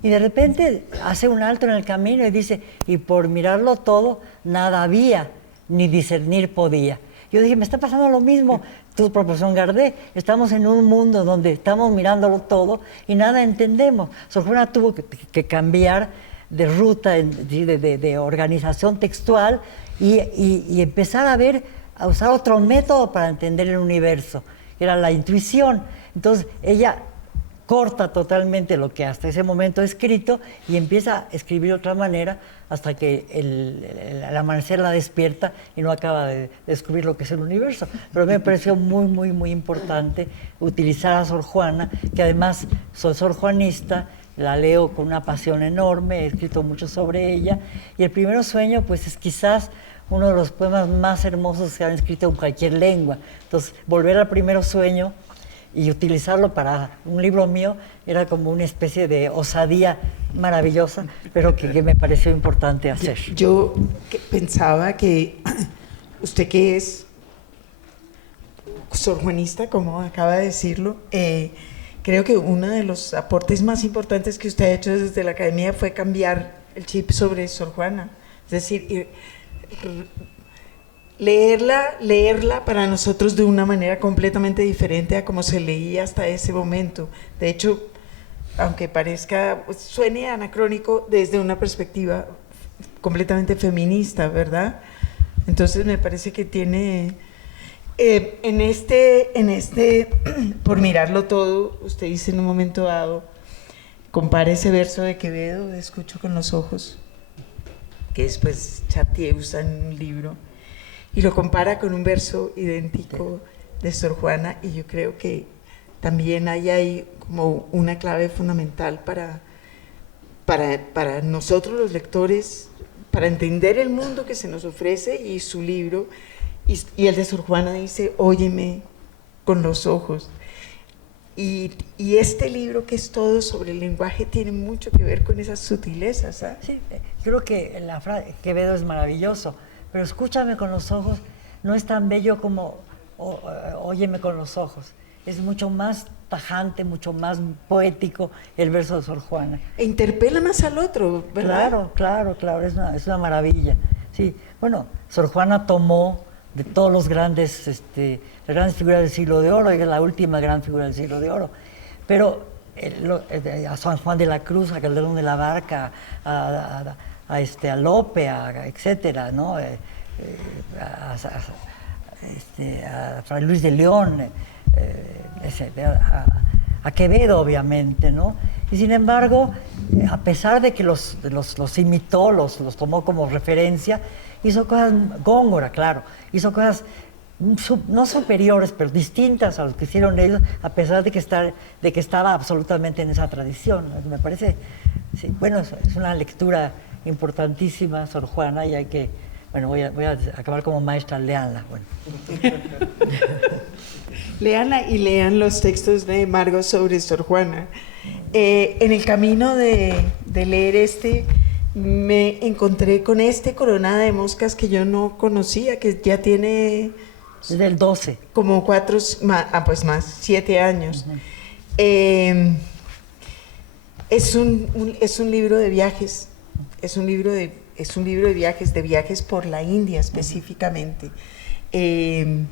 y de repente hace un alto en el camino y dice, y por mirarlo todo, nada había, ni discernir podía. Yo dije, me está pasando lo mismo, tu profesor Gardé, estamos en un mundo donde estamos mirándolo todo y nada entendemos. Sor Juana tuvo que cambiar de ruta, de organización textual y empezar a usar otro método para entender el universo, que era la intuición. Entonces ella corta totalmente lo que hasta ese momento ha escrito y empieza a escribir de otra manera hasta que el amanecer la despierta y no acaba de descubrir lo que es el universo. Pero me pareció muy, muy, muy importante utilizar a Sor Juana, que además soy sorjuanista, la leo con una pasión enorme, he escrito mucho sobre ella, y el Primero Sueño pues es quizás uno de los poemas más hermosos que han escrito en cualquier lengua. Entonces, volver al Primero Sueño y utilizarlo para un libro mío era como una especie de osadía maravillosa, pero que me pareció importante hacer. Yo pensaba que usted, que es sorjuanista, como acaba de decirlo, creo que uno de los aportes más importantes que usted ha hecho desde la academia fue cambiar el chip sobre Sor Juana. Es decir, leerla para nosotros de una manera completamente diferente a como se leía hasta ese momento. De hecho, aunque parezca, suene anacrónico, desde una perspectiva completamente feminista, ¿verdad? Entonces me parece que tiene, en este, por mirarlo todo, usted dice en un momento dado, compara ese verso de Quevedo, de Escucho con los ojos, que después Chartier usa en un libro, y lo compara con un verso idéntico de Sor Juana, y yo creo que también hay ahí como una clave fundamental para nosotros los lectores, para entender el mundo que se nos ofrece, y su libro, y el de Sor Juana dice, óyeme con los ojos. Y este libro, que es todo sobre el lenguaje, tiene mucho que ver con esas sutilezas, ¿eh? Sí, creo que la frase Quevedo es maravilloso, pero escúchame con los ojos no es tan bello como óyeme con los ojos. Es mucho más tajante, mucho más poético el verso de Sor Juana. E interpela más al otro, ¿verdad? Claro, es una maravilla. Sí, bueno, Sor Juana tomó de todos los grandes, las grandes figuras del Siglo de Oro, ella es la última gran figura del Siglo de Oro, pero a San Juan de la Cruz, a Calderón de la Barca, a Lope, etcétera, ¿no? A Fray Luis de León, a Quevedo, obviamente, ¿no? Y sin embargo, a pesar de que los imitó, los tomó como referencia, hizo cosas, Góngora, claro, hizo cosas no superiores, pero distintas a los que hicieron ellos, a pesar de que estaba absolutamente en esa tradición. Me parece, sí, bueno, es una lectura importantísima, Sor Juana, y hay que Bueno, voy a acabar como maestra, léanla. Bueno. Léanla y lean los textos de Margot sobre Sor Juana. En el camino de leer me encontré con Coronada de Moscas que yo no conocía, que ya tiene... Es del 12. Como 7 años. Uh-huh. Es un libro de viajes, es un libro de viajes por la India específicamente, en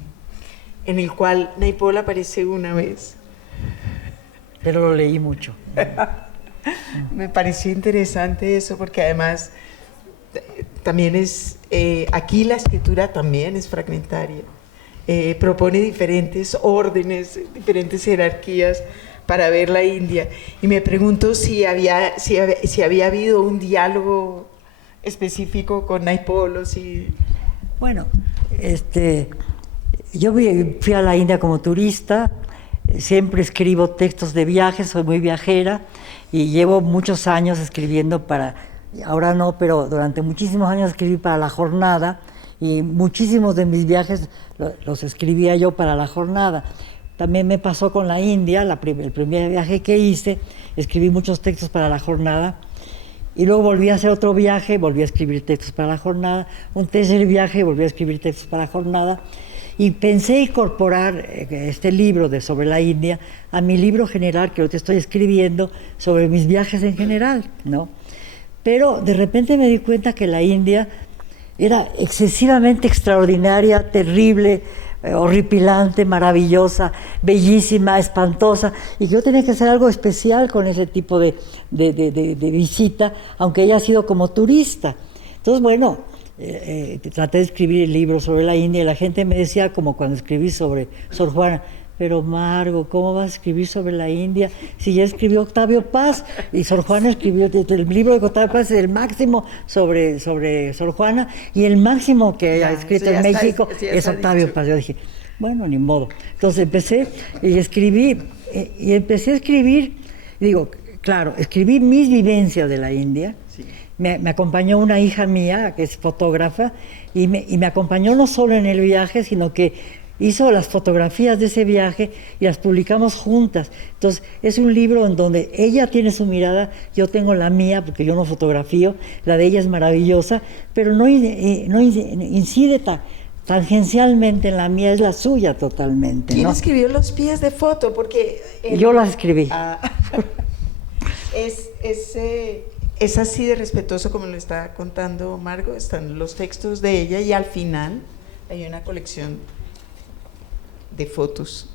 el cual Naipaul aparece una vez. Pero lo leí mucho. Me pareció interesante eso porque además también aquí la escritura también es fragmentaria, propone diferentes órdenes, diferentes jerarquías para ver la India, y me pregunto si había habido un diálogo específico con Naipaul o si... Bueno, yo fui a la India como turista, siempre escribo textos de viajes, soy muy viajera y llevo muchos años escribiendo ahora no, pero durante muchísimos años escribí para La Jornada y muchísimos de mis viajes los escribía yo para La Jornada. También me pasó con la India, el primer viaje que hice, escribí muchos textos para La Jornada, y luego volví a hacer otro viaje, volví a escribir textos para La Jornada, un tercer viaje, volví a escribir textos para La Jornada, y pensé incorporar este libro sobre la India a mi libro general, que ahorita estoy escribiendo sobre mis viajes en general, ¿no? Pero de repente me di cuenta que la India era excesivamente extraordinaria, terrible, horripilante, maravillosa, bellísima, espantosa, y que yo tenía que hacer algo especial con ese tipo de visita, aunque haya sido como turista. Entonces, bueno, traté de escribir libros sobre la India y la gente me decía, como cuando escribí sobre Sor Juana, pero Margot, ¿cómo vas a escribir sobre la India si ya escribió Octavio Paz? Y Sor Juana escribió, el libro de Octavio Paz es el máximo sobre Sor Juana, y el máximo que ha escrito en México es Octavio Paz. Yo dije, bueno, ni modo. Entonces empecé y empecé a escribir, digo, claro, escribí mis vivencias de la India. Sí. Me acompañó una hija mía, que es fotógrafa, y me acompañó no solo en el viaje, sino que hizo las fotografías de ese viaje y las publicamos juntas. Entonces, es un libro en donde ella tiene su mirada, yo tengo la mía, porque yo no fotografío, la de ella es maravillosa, pero no incide tangencialmente en la mía, es la suya totalmente. ¿Quién ¿no? escribió los pies de foto? Porque yo las escribí. Es así de respetuoso como lo está contando Margot. Están los textos de ella y al final hay una colección de fotos.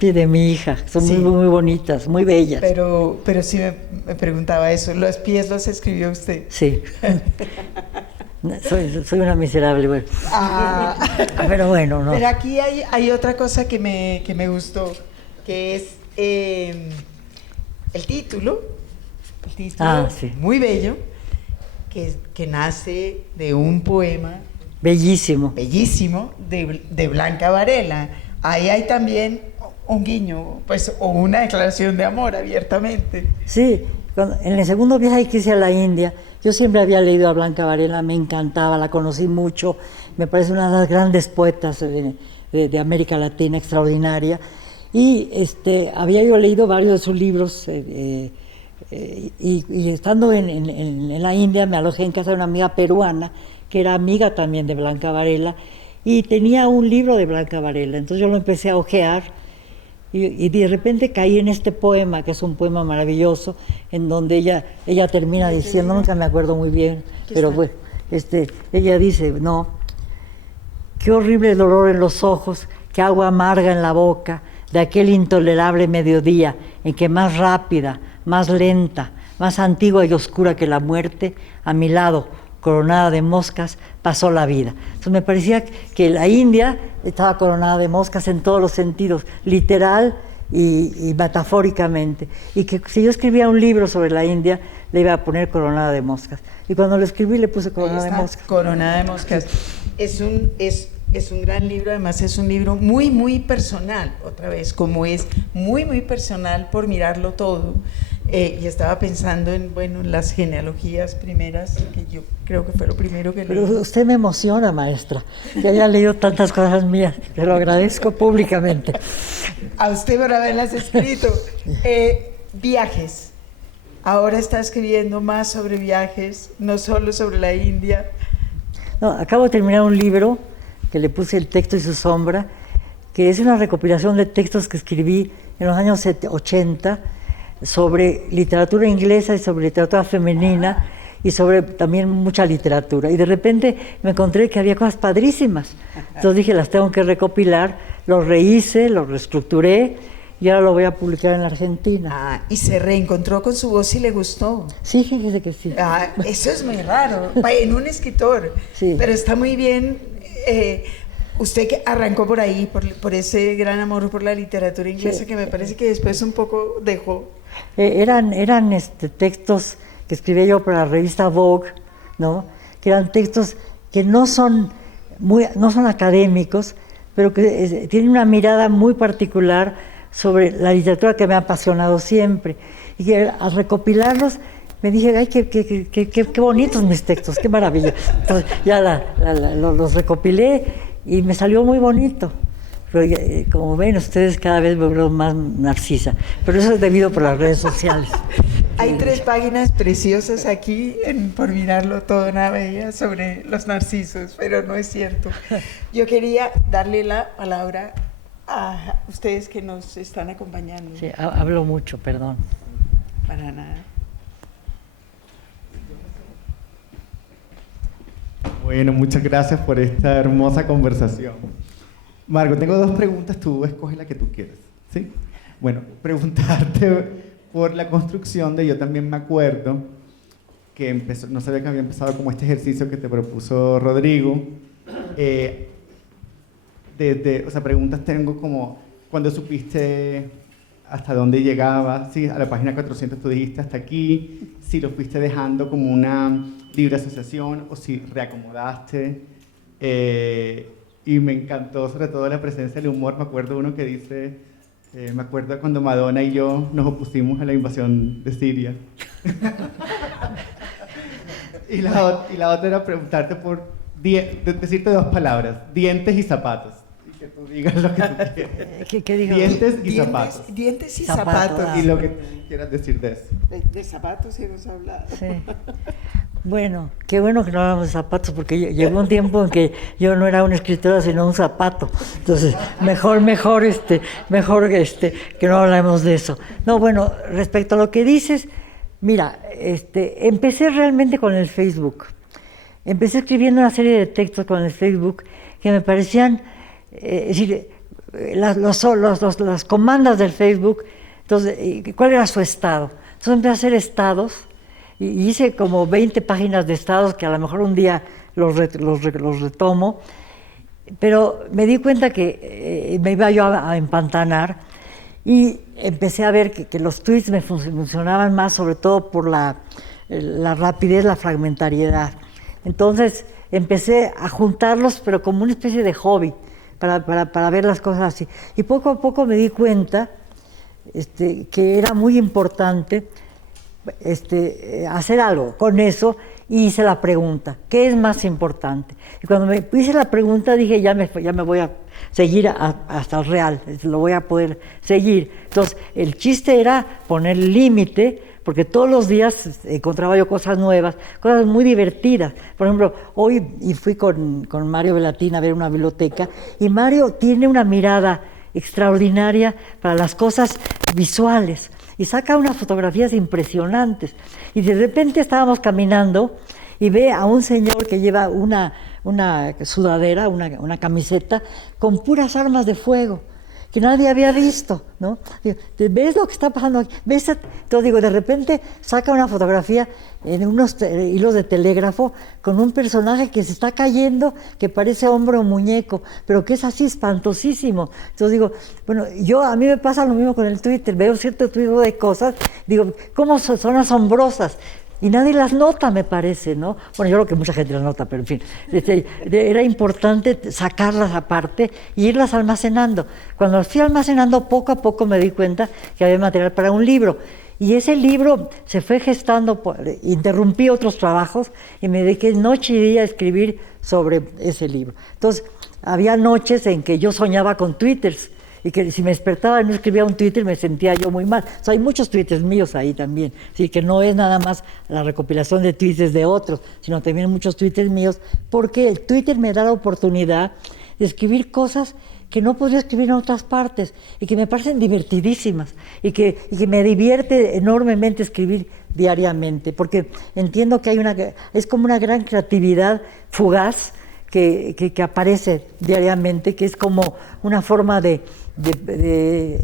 Sí, de mi hija, son sí, muy bonitas, muy bellas. Pero sí me preguntaba eso, ¿los pies los escribió usted? Sí. soy una miserable, bueno. Pero bueno, no. Pero aquí hay otra cosa que me gustó, que es el título sí, muy bello, que nace de un poema bellísimo de Blanca Varela. Ahí hay también un guiño, pues, o una declaración de amor abiertamente. Sí, en el segundo viaje que hice a la India, yo siempre había leído a Blanca Varela, me encantaba, la conocí mucho, me parece una de las grandes poetas de América Latina, extraordinaria, y había yo leído varios de sus libros, y estando en la India me alojé en casa de una amiga peruana, que era amiga también de Blanca Varela, y tenía un libro de Blanca Varela, entonces yo lo empecé a hojear y de repente caí en este poema, que es un poema maravilloso, en donde ella termina diciendo, nunca me acuerdo muy bien, pero bueno, ella dice, no, qué horrible dolor en los ojos, qué agua amarga en la boca, de aquel intolerable mediodía en que más rápida, más lenta, más antigua y oscura que la muerte, a mi lado, coronada de moscas, pasó la vida. Entonces me parecía que la India estaba coronada de moscas en todos los sentidos, literal y metafóricamente, y que si yo escribía un libro sobre la India, le iba a poner coronada de moscas. Y cuando lo escribí le puse coronada de moscas. Coronada de moscas. Es un gran libro, además es un libro muy, muy personal, otra vez, como es muy, muy personal por mirarlo todo. y estaba pensando en, bueno, las genealogías primeras, que yo creo que fue lo primero que Pero leí. usted me emociona, maestra, que haya leído tantas cosas mías, te lo agradezco públicamente. A usted por haberlas escrito. Viajes. Ahora está escribiendo más sobre viajes, no solo sobre la India. No, acabo de terminar un libro que le puse El texto y su sombra, que es una recopilación de textos que escribí en los años 80 sobre literatura inglesa y sobre literatura femenina y sobre también mucha literatura. Y de repente me encontré que había cosas padrísimas. Entonces dije, las tengo que recopilar, los rehice, los reestructuré y ahora lo voy a publicar en la Argentina. Ah, y se reencontró con su voz y le gustó. Sí, fíjese que sí. Ah, eso es muy raro en un escritor, Sí. pero está muy bien. Usted que arrancó por ahí, por ese gran amor por la literatura inglesa, Sí. que me parece que después un poco dejó. Eran textos que escribía yo para la revista Vogue, ¿no? Que eran textos que no son académicos, pero que tienen una mirada muy particular sobre la literatura que me ha apasionado siempre. Y que al recopilarlos me dije, ay, qué bonitos mis textos, qué maravilla. Entonces ya los recopilé y me salió muy bonito. Pero como ven ustedes, cada vez me veo más narcisa, pero eso es debido por las redes sociales. Hay 3 páginas preciosas aquí, por mirarlo todo, una bella, sobre los narcisos, pero no es cierto. Yo quería darle la palabra a ustedes que nos están acompañando. Sí, hablo mucho, perdón. Para nada. Bueno, muchas gracias por esta hermosa conversación. Margo, tengo 2 preguntas, tú escoge la que tú quieras, ¿sí? Bueno, preguntarte por la construcción de Yo también me acuerdo, que empezó, no sabía que había empezado como este ejercicio que te propuso Rodrigo. O sea, preguntas tengo como, ¿cuándo supiste hasta dónde llegaba? Sí, a la página 400 tú dijiste hasta aquí, si lo fuiste dejando como una libre asociación o si reacomodaste. Y me encantó sobre todo la presencia del humor. Me acuerdo uno que dice, me acuerdo cuando Madonna y yo nos opusimos a la invasión de Siria. y la otra era preguntarte por, decirte 2 palabras, dientes y zapatos. Y que tú digas lo que tú quieras. ¿Qué digo? Dientes y zapatos. Dientes y Zapatos. zapatos. Y lo que tú quieras decir de eso. De zapatos hemos hablado. Sí. Bueno, qué bueno que no hablamos de zapatos, porque llegó un tiempo en que yo no era una escritora, sino un zapato. Entonces, mejor que no hablemos de eso. No, bueno, respecto a lo que dices, mira, empecé realmente con el Facebook. Empecé escribiendo una serie de textos con el Facebook que me parecían, es decir, las comandas del Facebook. Entonces, ¿cuál era su estado? Entonces empecé a hacer estados. Y hice como 20 páginas de estados que a lo mejor un día los retomo, pero me di cuenta que me iba yo a empantanar y empecé a ver que los tweets me funcionaban más, sobre todo por la rapidez, la fragmentariedad. Entonces empecé a juntarlos, pero como una especie de hobby, para ver las cosas así. Y poco a poco me di cuenta que era muy importante hacer algo con eso, y hice la pregunta, ¿qué es más importante? Y cuando me hice la pregunta dije, ya me voy a seguir hasta el real, lo voy a poder seguir. Entonces, el chiste era poner límite, porque todos los días encontraba yo cosas nuevas, cosas muy divertidas. Por ejemplo, hoy fui con Mario Bellatín a ver una biblioteca, y Mario tiene una mirada extraordinaria para las cosas visuales, y saca unas fotografías impresionantes. Y de repente estábamos caminando y ve a un señor que lleva una sudadera, una camiseta con puras armas de fuego que nadie había visto, ¿no? ¿Ves lo que está pasando aquí? ¿Ves? Entonces digo, de repente saca una fotografía en unos hilos de telégrafo con un personaje que se está cayendo, que parece hombre o muñeco, pero que es así espantosísimo. Entonces digo, bueno, a mí me pasa lo mismo con el Twitter, veo cierto tipo de cosas, digo, ¿cómo son asombrosas? Y nadie las nota, me parece, ¿no? Bueno, yo creo que mucha gente las nota, pero en fin, era importante sacarlas aparte y irlas almacenando. Cuando las fui almacenando, poco a poco me di cuenta que había material para un libro. Y ese libro se fue gestando, interrumpí otros trabajos y me dediqué noche y día a escribir sobre ese libro. Entonces, había noches en que yo soñaba con twitters y que si me despertaba y no escribía un Twitter me sentía yo muy mal. O sea, hay muchos Twitters míos ahí también, así que no es nada más la recopilación de tweets de otros, sino también muchos Twitters míos, porque el Twitter me da la oportunidad de escribir cosas que no podría escribir en otras partes y que me parecen divertidísimas y que me divierte enormemente escribir diariamente, porque entiendo que es como una gran creatividad fugaz que aparece diariamente, que es como una forma de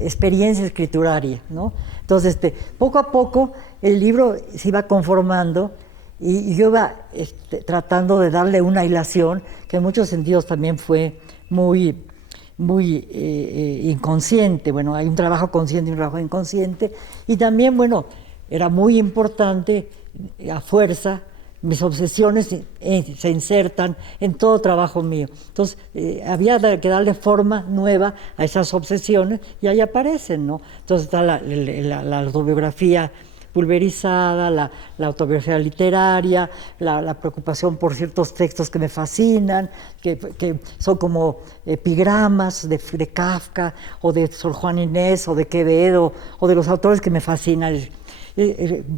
experiencia escrituraria, ¿no? Entonces, poco a poco el libro se iba conformando y yo iba tratando de darle una hilación que en muchos sentidos también fue muy inconsciente. Bueno, hay un trabajo consciente y un trabajo inconsciente, y también, bueno, era muy importante a fuerza. Mis obsesiones se insertan en todo trabajo mío. Entonces, había que darle forma nueva a esas obsesiones y ahí aparecen, ¿no? Entonces está la autobiografía pulverizada, la autobiografía literaria, la preocupación por ciertos textos que me fascinan, que son como epigramas de Kafka, o de Sor Juana Inés, o de Quevedo, o de los autores que me fascinan.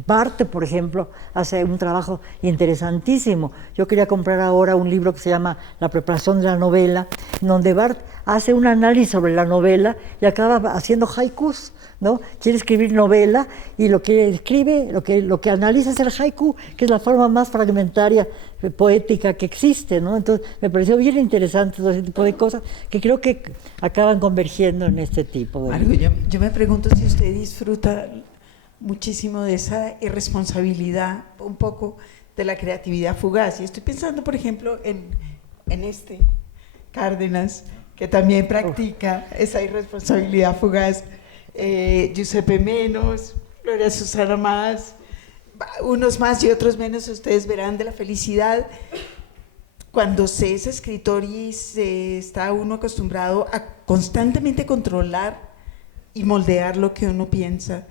Barthes, por ejemplo, hace un trabajo interesantísimo. Yo quería comprar ahora un libro que se llama La preparación de la novela, en donde Barthes hace un análisis sobre la novela y acaba haciendo haikus, ¿no? Quiere escribir novela y lo que escribe, lo que analiza es el haiku, que es la forma más fragmentaria poética que existe, ¿no? Entonces me pareció bien interesante todo ese tipo de cosas que creo que acaban convergiendo en este tipo de... Yo me pregunto si usted disfruta muchísimo de esa irresponsabilidad, un poco de la creatividad fugaz. Y estoy pensando, por ejemplo, en Cárdenas, que también practica esa irresponsabilidad fugaz, Giuseppe menos, Gloria Susana más, unos más y otros menos, ustedes verán, de la felicidad. Cuando se es escritor y se está uno acostumbrado a constantemente controlar y moldear lo que uno piensa,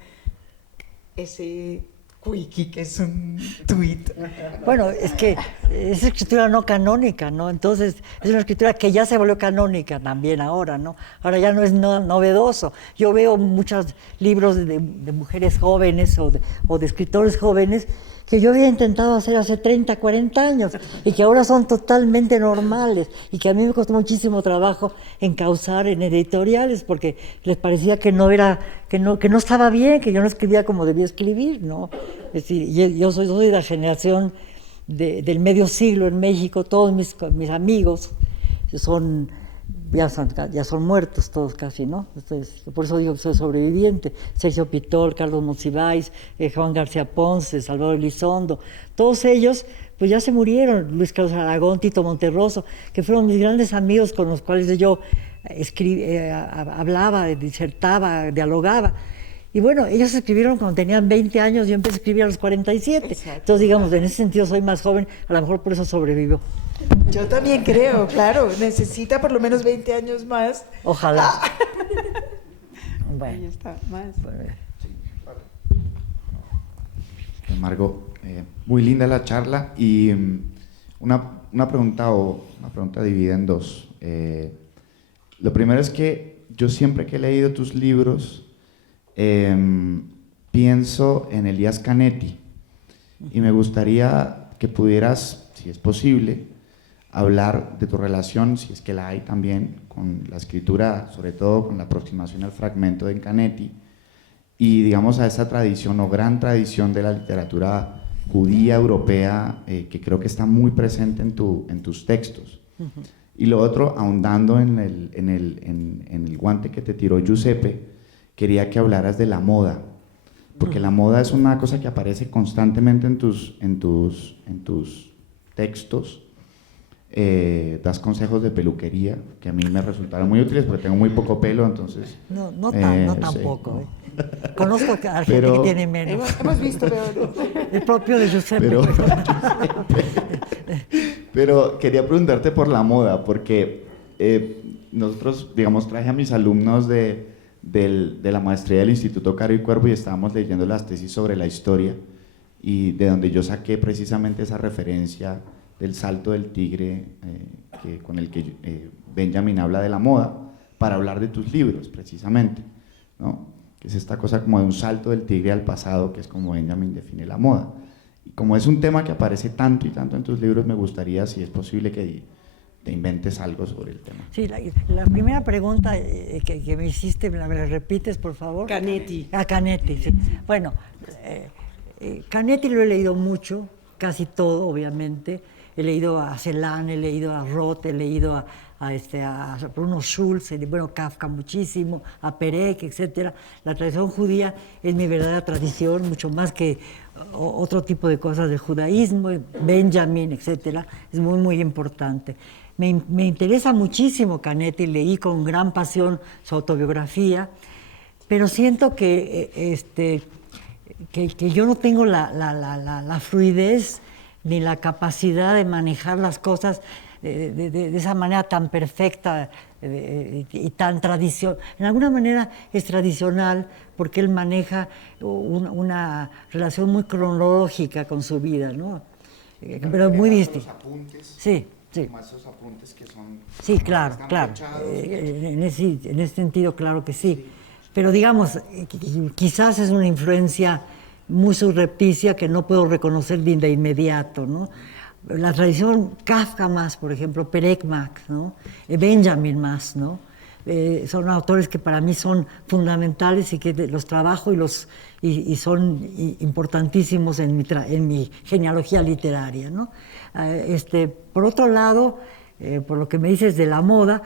ese quickie que es un tweet. Bueno, es que es escritura no canónica, ¿no? Entonces es una escritura que ya se volvió canónica también ahora, ¿no? Ahora ya no es novedoso. Yo veo muchos libros de mujeres jóvenes o de escritores jóvenes que yo había intentado hacer hace 30, 40 años y que ahora son totalmente normales y que a mí me costó muchísimo trabajo encauzar en editoriales porque les parecía que no estaba bien, que yo no escribía como debía escribir, ¿no? Es decir, yo soy de la generación del medio siglo en México. Todos mis amigos ya son muertos todos casi, ¿no? Entonces, por eso digo que soy sobreviviente. Sergio Pitol, Carlos Monsiváis, Juan García Ponce, Salvador Elizondo, todos ellos pues ya se murieron. Luis Carlos Aragón, Tito Monterroso, que fueron mis grandes amigos con los cuales yo hablaba, disertaba, dialogaba. Y bueno, ellos escribieron cuando tenían 20 años, yo empecé a escribir a los 47. Exacto. Entonces, digamos, en ese sentido soy más joven, a lo mejor por eso sobrevivo. Yo también creo, claro, necesita por lo menos 20 años más. Ojalá. Bueno. Ahí está, más. Margot, muy linda la charla y una pregunta dividida en dos. Lo primero es que yo siempre que he leído tus libros pienso en Elías Canetti y me gustaría que pudieras, si es posible, hablar de tu relación, si es que la hay también, con la escritura, sobre todo con la aproximación al fragmento de Canetti y digamos a esa tradición o gran tradición de la literatura judía europea que creo que está muy presente en tus textos. Y lo otro, ahondando en el guante que te tiró Giuseppe, quería que hablaras de la moda, porque la moda es una cosa que aparece constantemente en tus textos. Das consejos de peluquería que a mí me resultaron muy útiles porque tengo muy poco pelo, entonces... No tampoco. Sí. Conozco a gente que tiene menos. Hemos visto peor. El propio de Giuseppe. Pero quería preguntarte por la moda, porque nosotros, digamos, traje a mis alumnos de de la maestría del Instituto Caro y Cuervo y estábamos leyendo las tesis sobre la historia y de donde yo saqué precisamente esa referencia del salto del tigre con el que Benjamin habla de la moda para hablar de tus libros precisamente, ¿no? Que es esta cosa como de un salto del tigre al pasado, que es como Benjamin define la moda. Y como es un tema que aparece tanto y tanto en tus libros, me gustaría, si es posible, que te inventes algo sobre el tema. Sí, la primera pregunta que me hiciste, ¿me la repites, por favor? Canetti. Canetti, sí. Bueno, Canetti lo he leído mucho, casi todo, obviamente. He leído a Celan, he leído a Roth, he leído a Bruno Schulz, bueno, Kafka muchísimo, a Perec, etc. La tradición judía es mi verdadera tradición, mucho más que otro tipo de cosas del judaísmo, Benjamin, etc. Es muy, muy importante. Me interesa muchísimo Canetti, leí con gran pasión su autobiografía, pero siento que yo no tengo la fluidez ni la capacidad de manejar las cosas de esa manera tan perfecta y tan tradicional. En alguna manera es tradicional porque él maneja una relación muy cronológica con su vida, ¿no? Pero muy distinta. Sí. Sí. Como esos apuntes que son... Sí, claro. En ese sentido, claro que sí. Pero digamos, quizás es una influencia muy surrepticia que no puedo reconocer de inmediato, ¿no? La tradición Kafka más, por ejemplo, Perec más, ¿no? Benjamin más, ¿no? Son autores que para mí son fundamentales y que los trabajo y son importantísimos en mi genealogía literaria, ¿no? Por otro lado, por lo que me dices de la moda,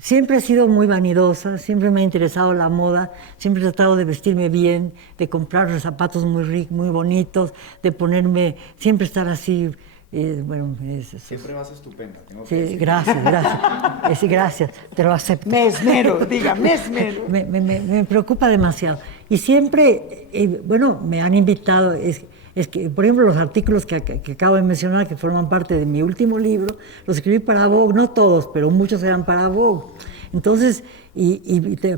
siempre he sido muy vanidosa, siempre me ha interesado la moda, siempre he tratado de vestirme bien, de comprar zapatos muy bonitos, de ponerme, siempre estar así. Siempre vas estupenda. Sí, gracias. Sí, gracias, te lo acepto. Me esmero, diga, me esmero. Me preocupa demasiado. Y siempre, me han invitado, es que, por ejemplo, los artículos que acabo de mencionar, que forman parte de mi último libro, los escribí para Vogue, no todos, pero muchos eran para Vogue. Entonces,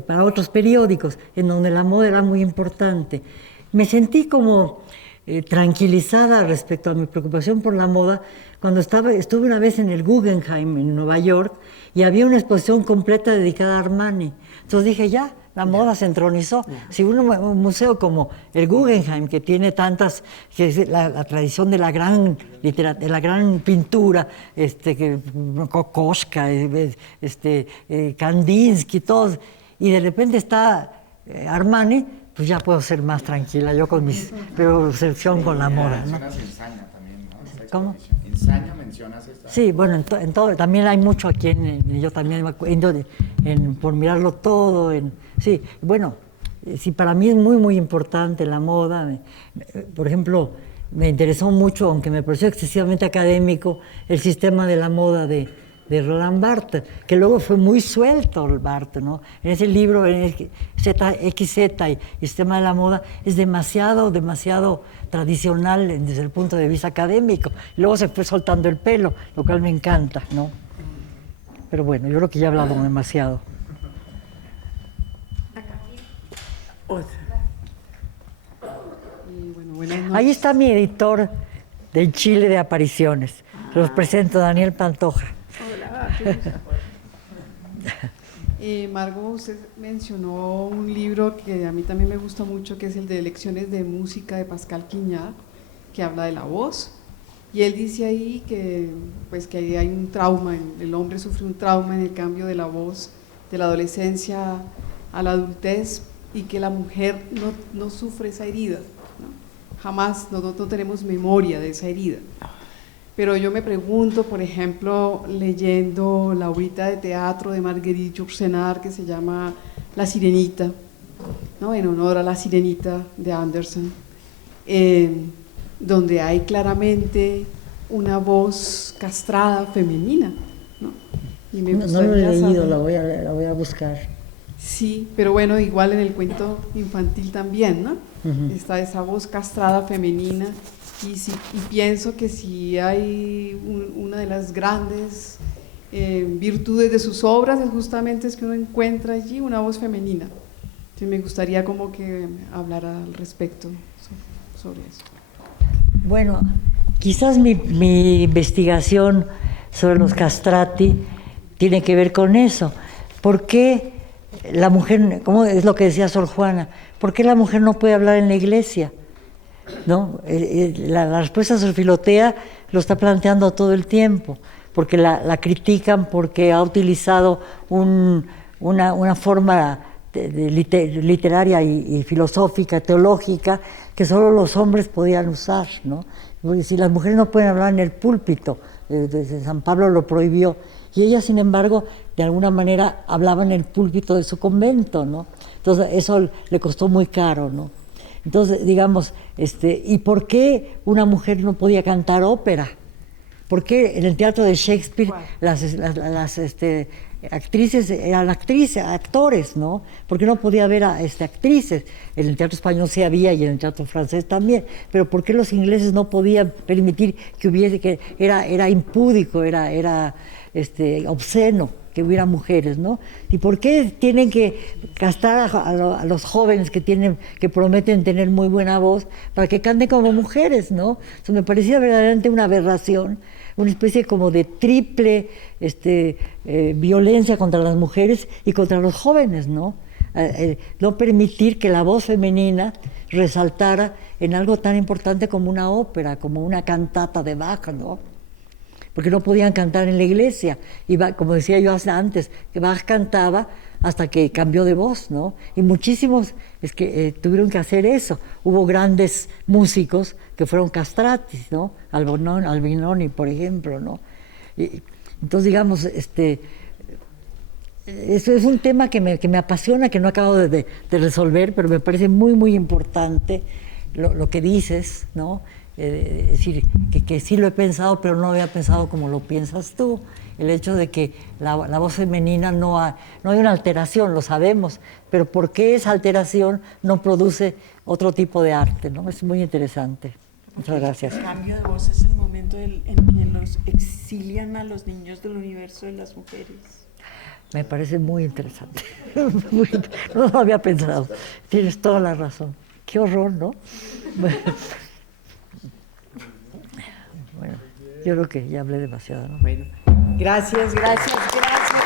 para otros periódicos, en donde la moda era muy importante. Me sentí como tranquilizada respecto a mi preocupación por la moda cuando estuve una vez en el Guggenheim en Nueva York y había una exposición completa dedicada a Armani. Entonces dije, ya, la moda se entronizó. Si un museo como el Guggenheim, que tiene tantas, que es la tradición de la gran de la gran pintura, Kokoschka, Kandinsky, todos, y de repente está Armani, pues ya puedo ser más tranquila, yo con mi percepción con la moda, ¿no? Mencionas Ensaña también, ¿no? ¿Cómo? Ensaña mencionas esta. Sí, bueno, en todo, también hay mucho aquí, yo también me cuento por mirarlo todo, sí, bueno, sí, para mí es muy, muy importante la moda. Por ejemplo, me interesó mucho, aunque me pareció excesivamente académico, el sistema de la moda de Roland Barthes, que luego fue muy suelto Barthes, ¿no? En ese libro, en XZ y Sistema de la Moda, es demasiado tradicional desde el punto de vista académico. Luego se fue soltando el pelo, lo cual me encanta, ¿no? Pero bueno, yo creo que ya he hablado demasiado. Ahí está mi editor del Chile de apariciones. Los presento, Daniel Pantoja. Margot, usted mencionó un libro que a mí también me gusta mucho, que es el de Lecciones de Música de Pascal Quignard, que habla de la voz, y él dice ahí que ahí hay un trauma, el hombre sufre un trauma en el cambio de la voz de la adolescencia a la adultez, y que la mujer no sufre esa herida, ¿no? Jamás, no tenemos memoria de esa herida. Pero yo me pregunto, por ejemplo, leyendo la obra de teatro de Marguerite Yourcenar que se llama La Sirenita, ¿no? En honor a La Sirenita de Andersen, donde hay claramente una voz castrada femenina, ¿no? Y me no lo he leído, la voy a buscar. Sí, pero bueno, igual en el cuento infantil también, ¿no? Está esa voz castrada femenina. Y pienso que si hay una de las grandes virtudes de sus obras es justamente que uno encuentra allí una voz femenina, Entonces me gustaría como que hablara al respecto sobre eso. Bueno, quizás mi investigación sobre los castrati tiene que ver con eso. ¿Por qué la mujer, como es lo que decía Sor Juana, por qué la mujer no puede hablar en la iglesia? ¿No? La respuesta a Sor Filotea lo está planteando todo el tiempo, porque la critican porque ha utilizado una forma literaria y filosófica, teológica, que solo los hombres podían usar, ¿no? Si las mujeres no pueden hablar en el púlpito, San Pablo lo prohibió, y ella, sin embargo, de alguna manera hablaba en el púlpito de su convento, ¿no? Entonces eso le costó muy caro, ¿no? Entonces, digamos, ¿y por qué una mujer no podía cantar ópera? ¿Por qué en el teatro de Shakespeare las actrices eran actores, ¿no? ¿Por qué no podía haber actrices? En el teatro español sí había y en el teatro francés también, pero ¿por qué los ingleses no podían permitir que hubiese, que era impúdico, era obsceno que hubiera mujeres, ¿no? ¿Y por qué tienen que castrar a los jóvenes que prometen tener muy buena voz para que canten como mujeres, ¿no? Eso me parecía verdaderamente una aberración, una especie como de triple violencia contra las mujeres y contra los jóvenes, ¿no? No permitir que la voz femenina resaltara en algo tan importante como una ópera, como una cantata de Bach, ¿no? Porque no podían cantar en la iglesia. Y como decía yo antes, que Bach cantaba hasta que cambió de voz, ¿no? Y muchísimos tuvieron que hacer eso. Hubo grandes músicos que fueron castratis, ¿no? Albinoni, por ejemplo, ¿no? Entonces, digamos, eso es un tema que me apasiona, que no acabo de resolver, pero me parece muy, muy importante lo que dices, ¿no? Es decir, que sí lo he pensado, pero no había pensado como lo piensas tú. El hecho de que la voz femenina no hay una alteración, lo sabemos, pero ¿por qué esa alteración no produce otro tipo de arte, ¿no? Es muy interesante. Muchas gracias. El cambio de voz es el momento en que los exilian a los niños del universo de las mujeres. Me parece muy interesante. No lo había pensado. Tienes toda la razón. Qué horror, ¿no? Bueno, yo creo que ya hablé demasiado, ¿no? Bueno, gracias, Leonardo, grande.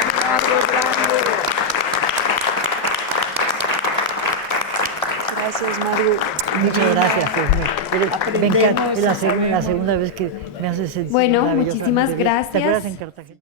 Gracias, Mario. Muchas gracias. Me encanta. Es la segunda vez que me haces sentir. Bueno, maravillosa. muchísimas ¿Te acuerdas gracias. en Cartagena?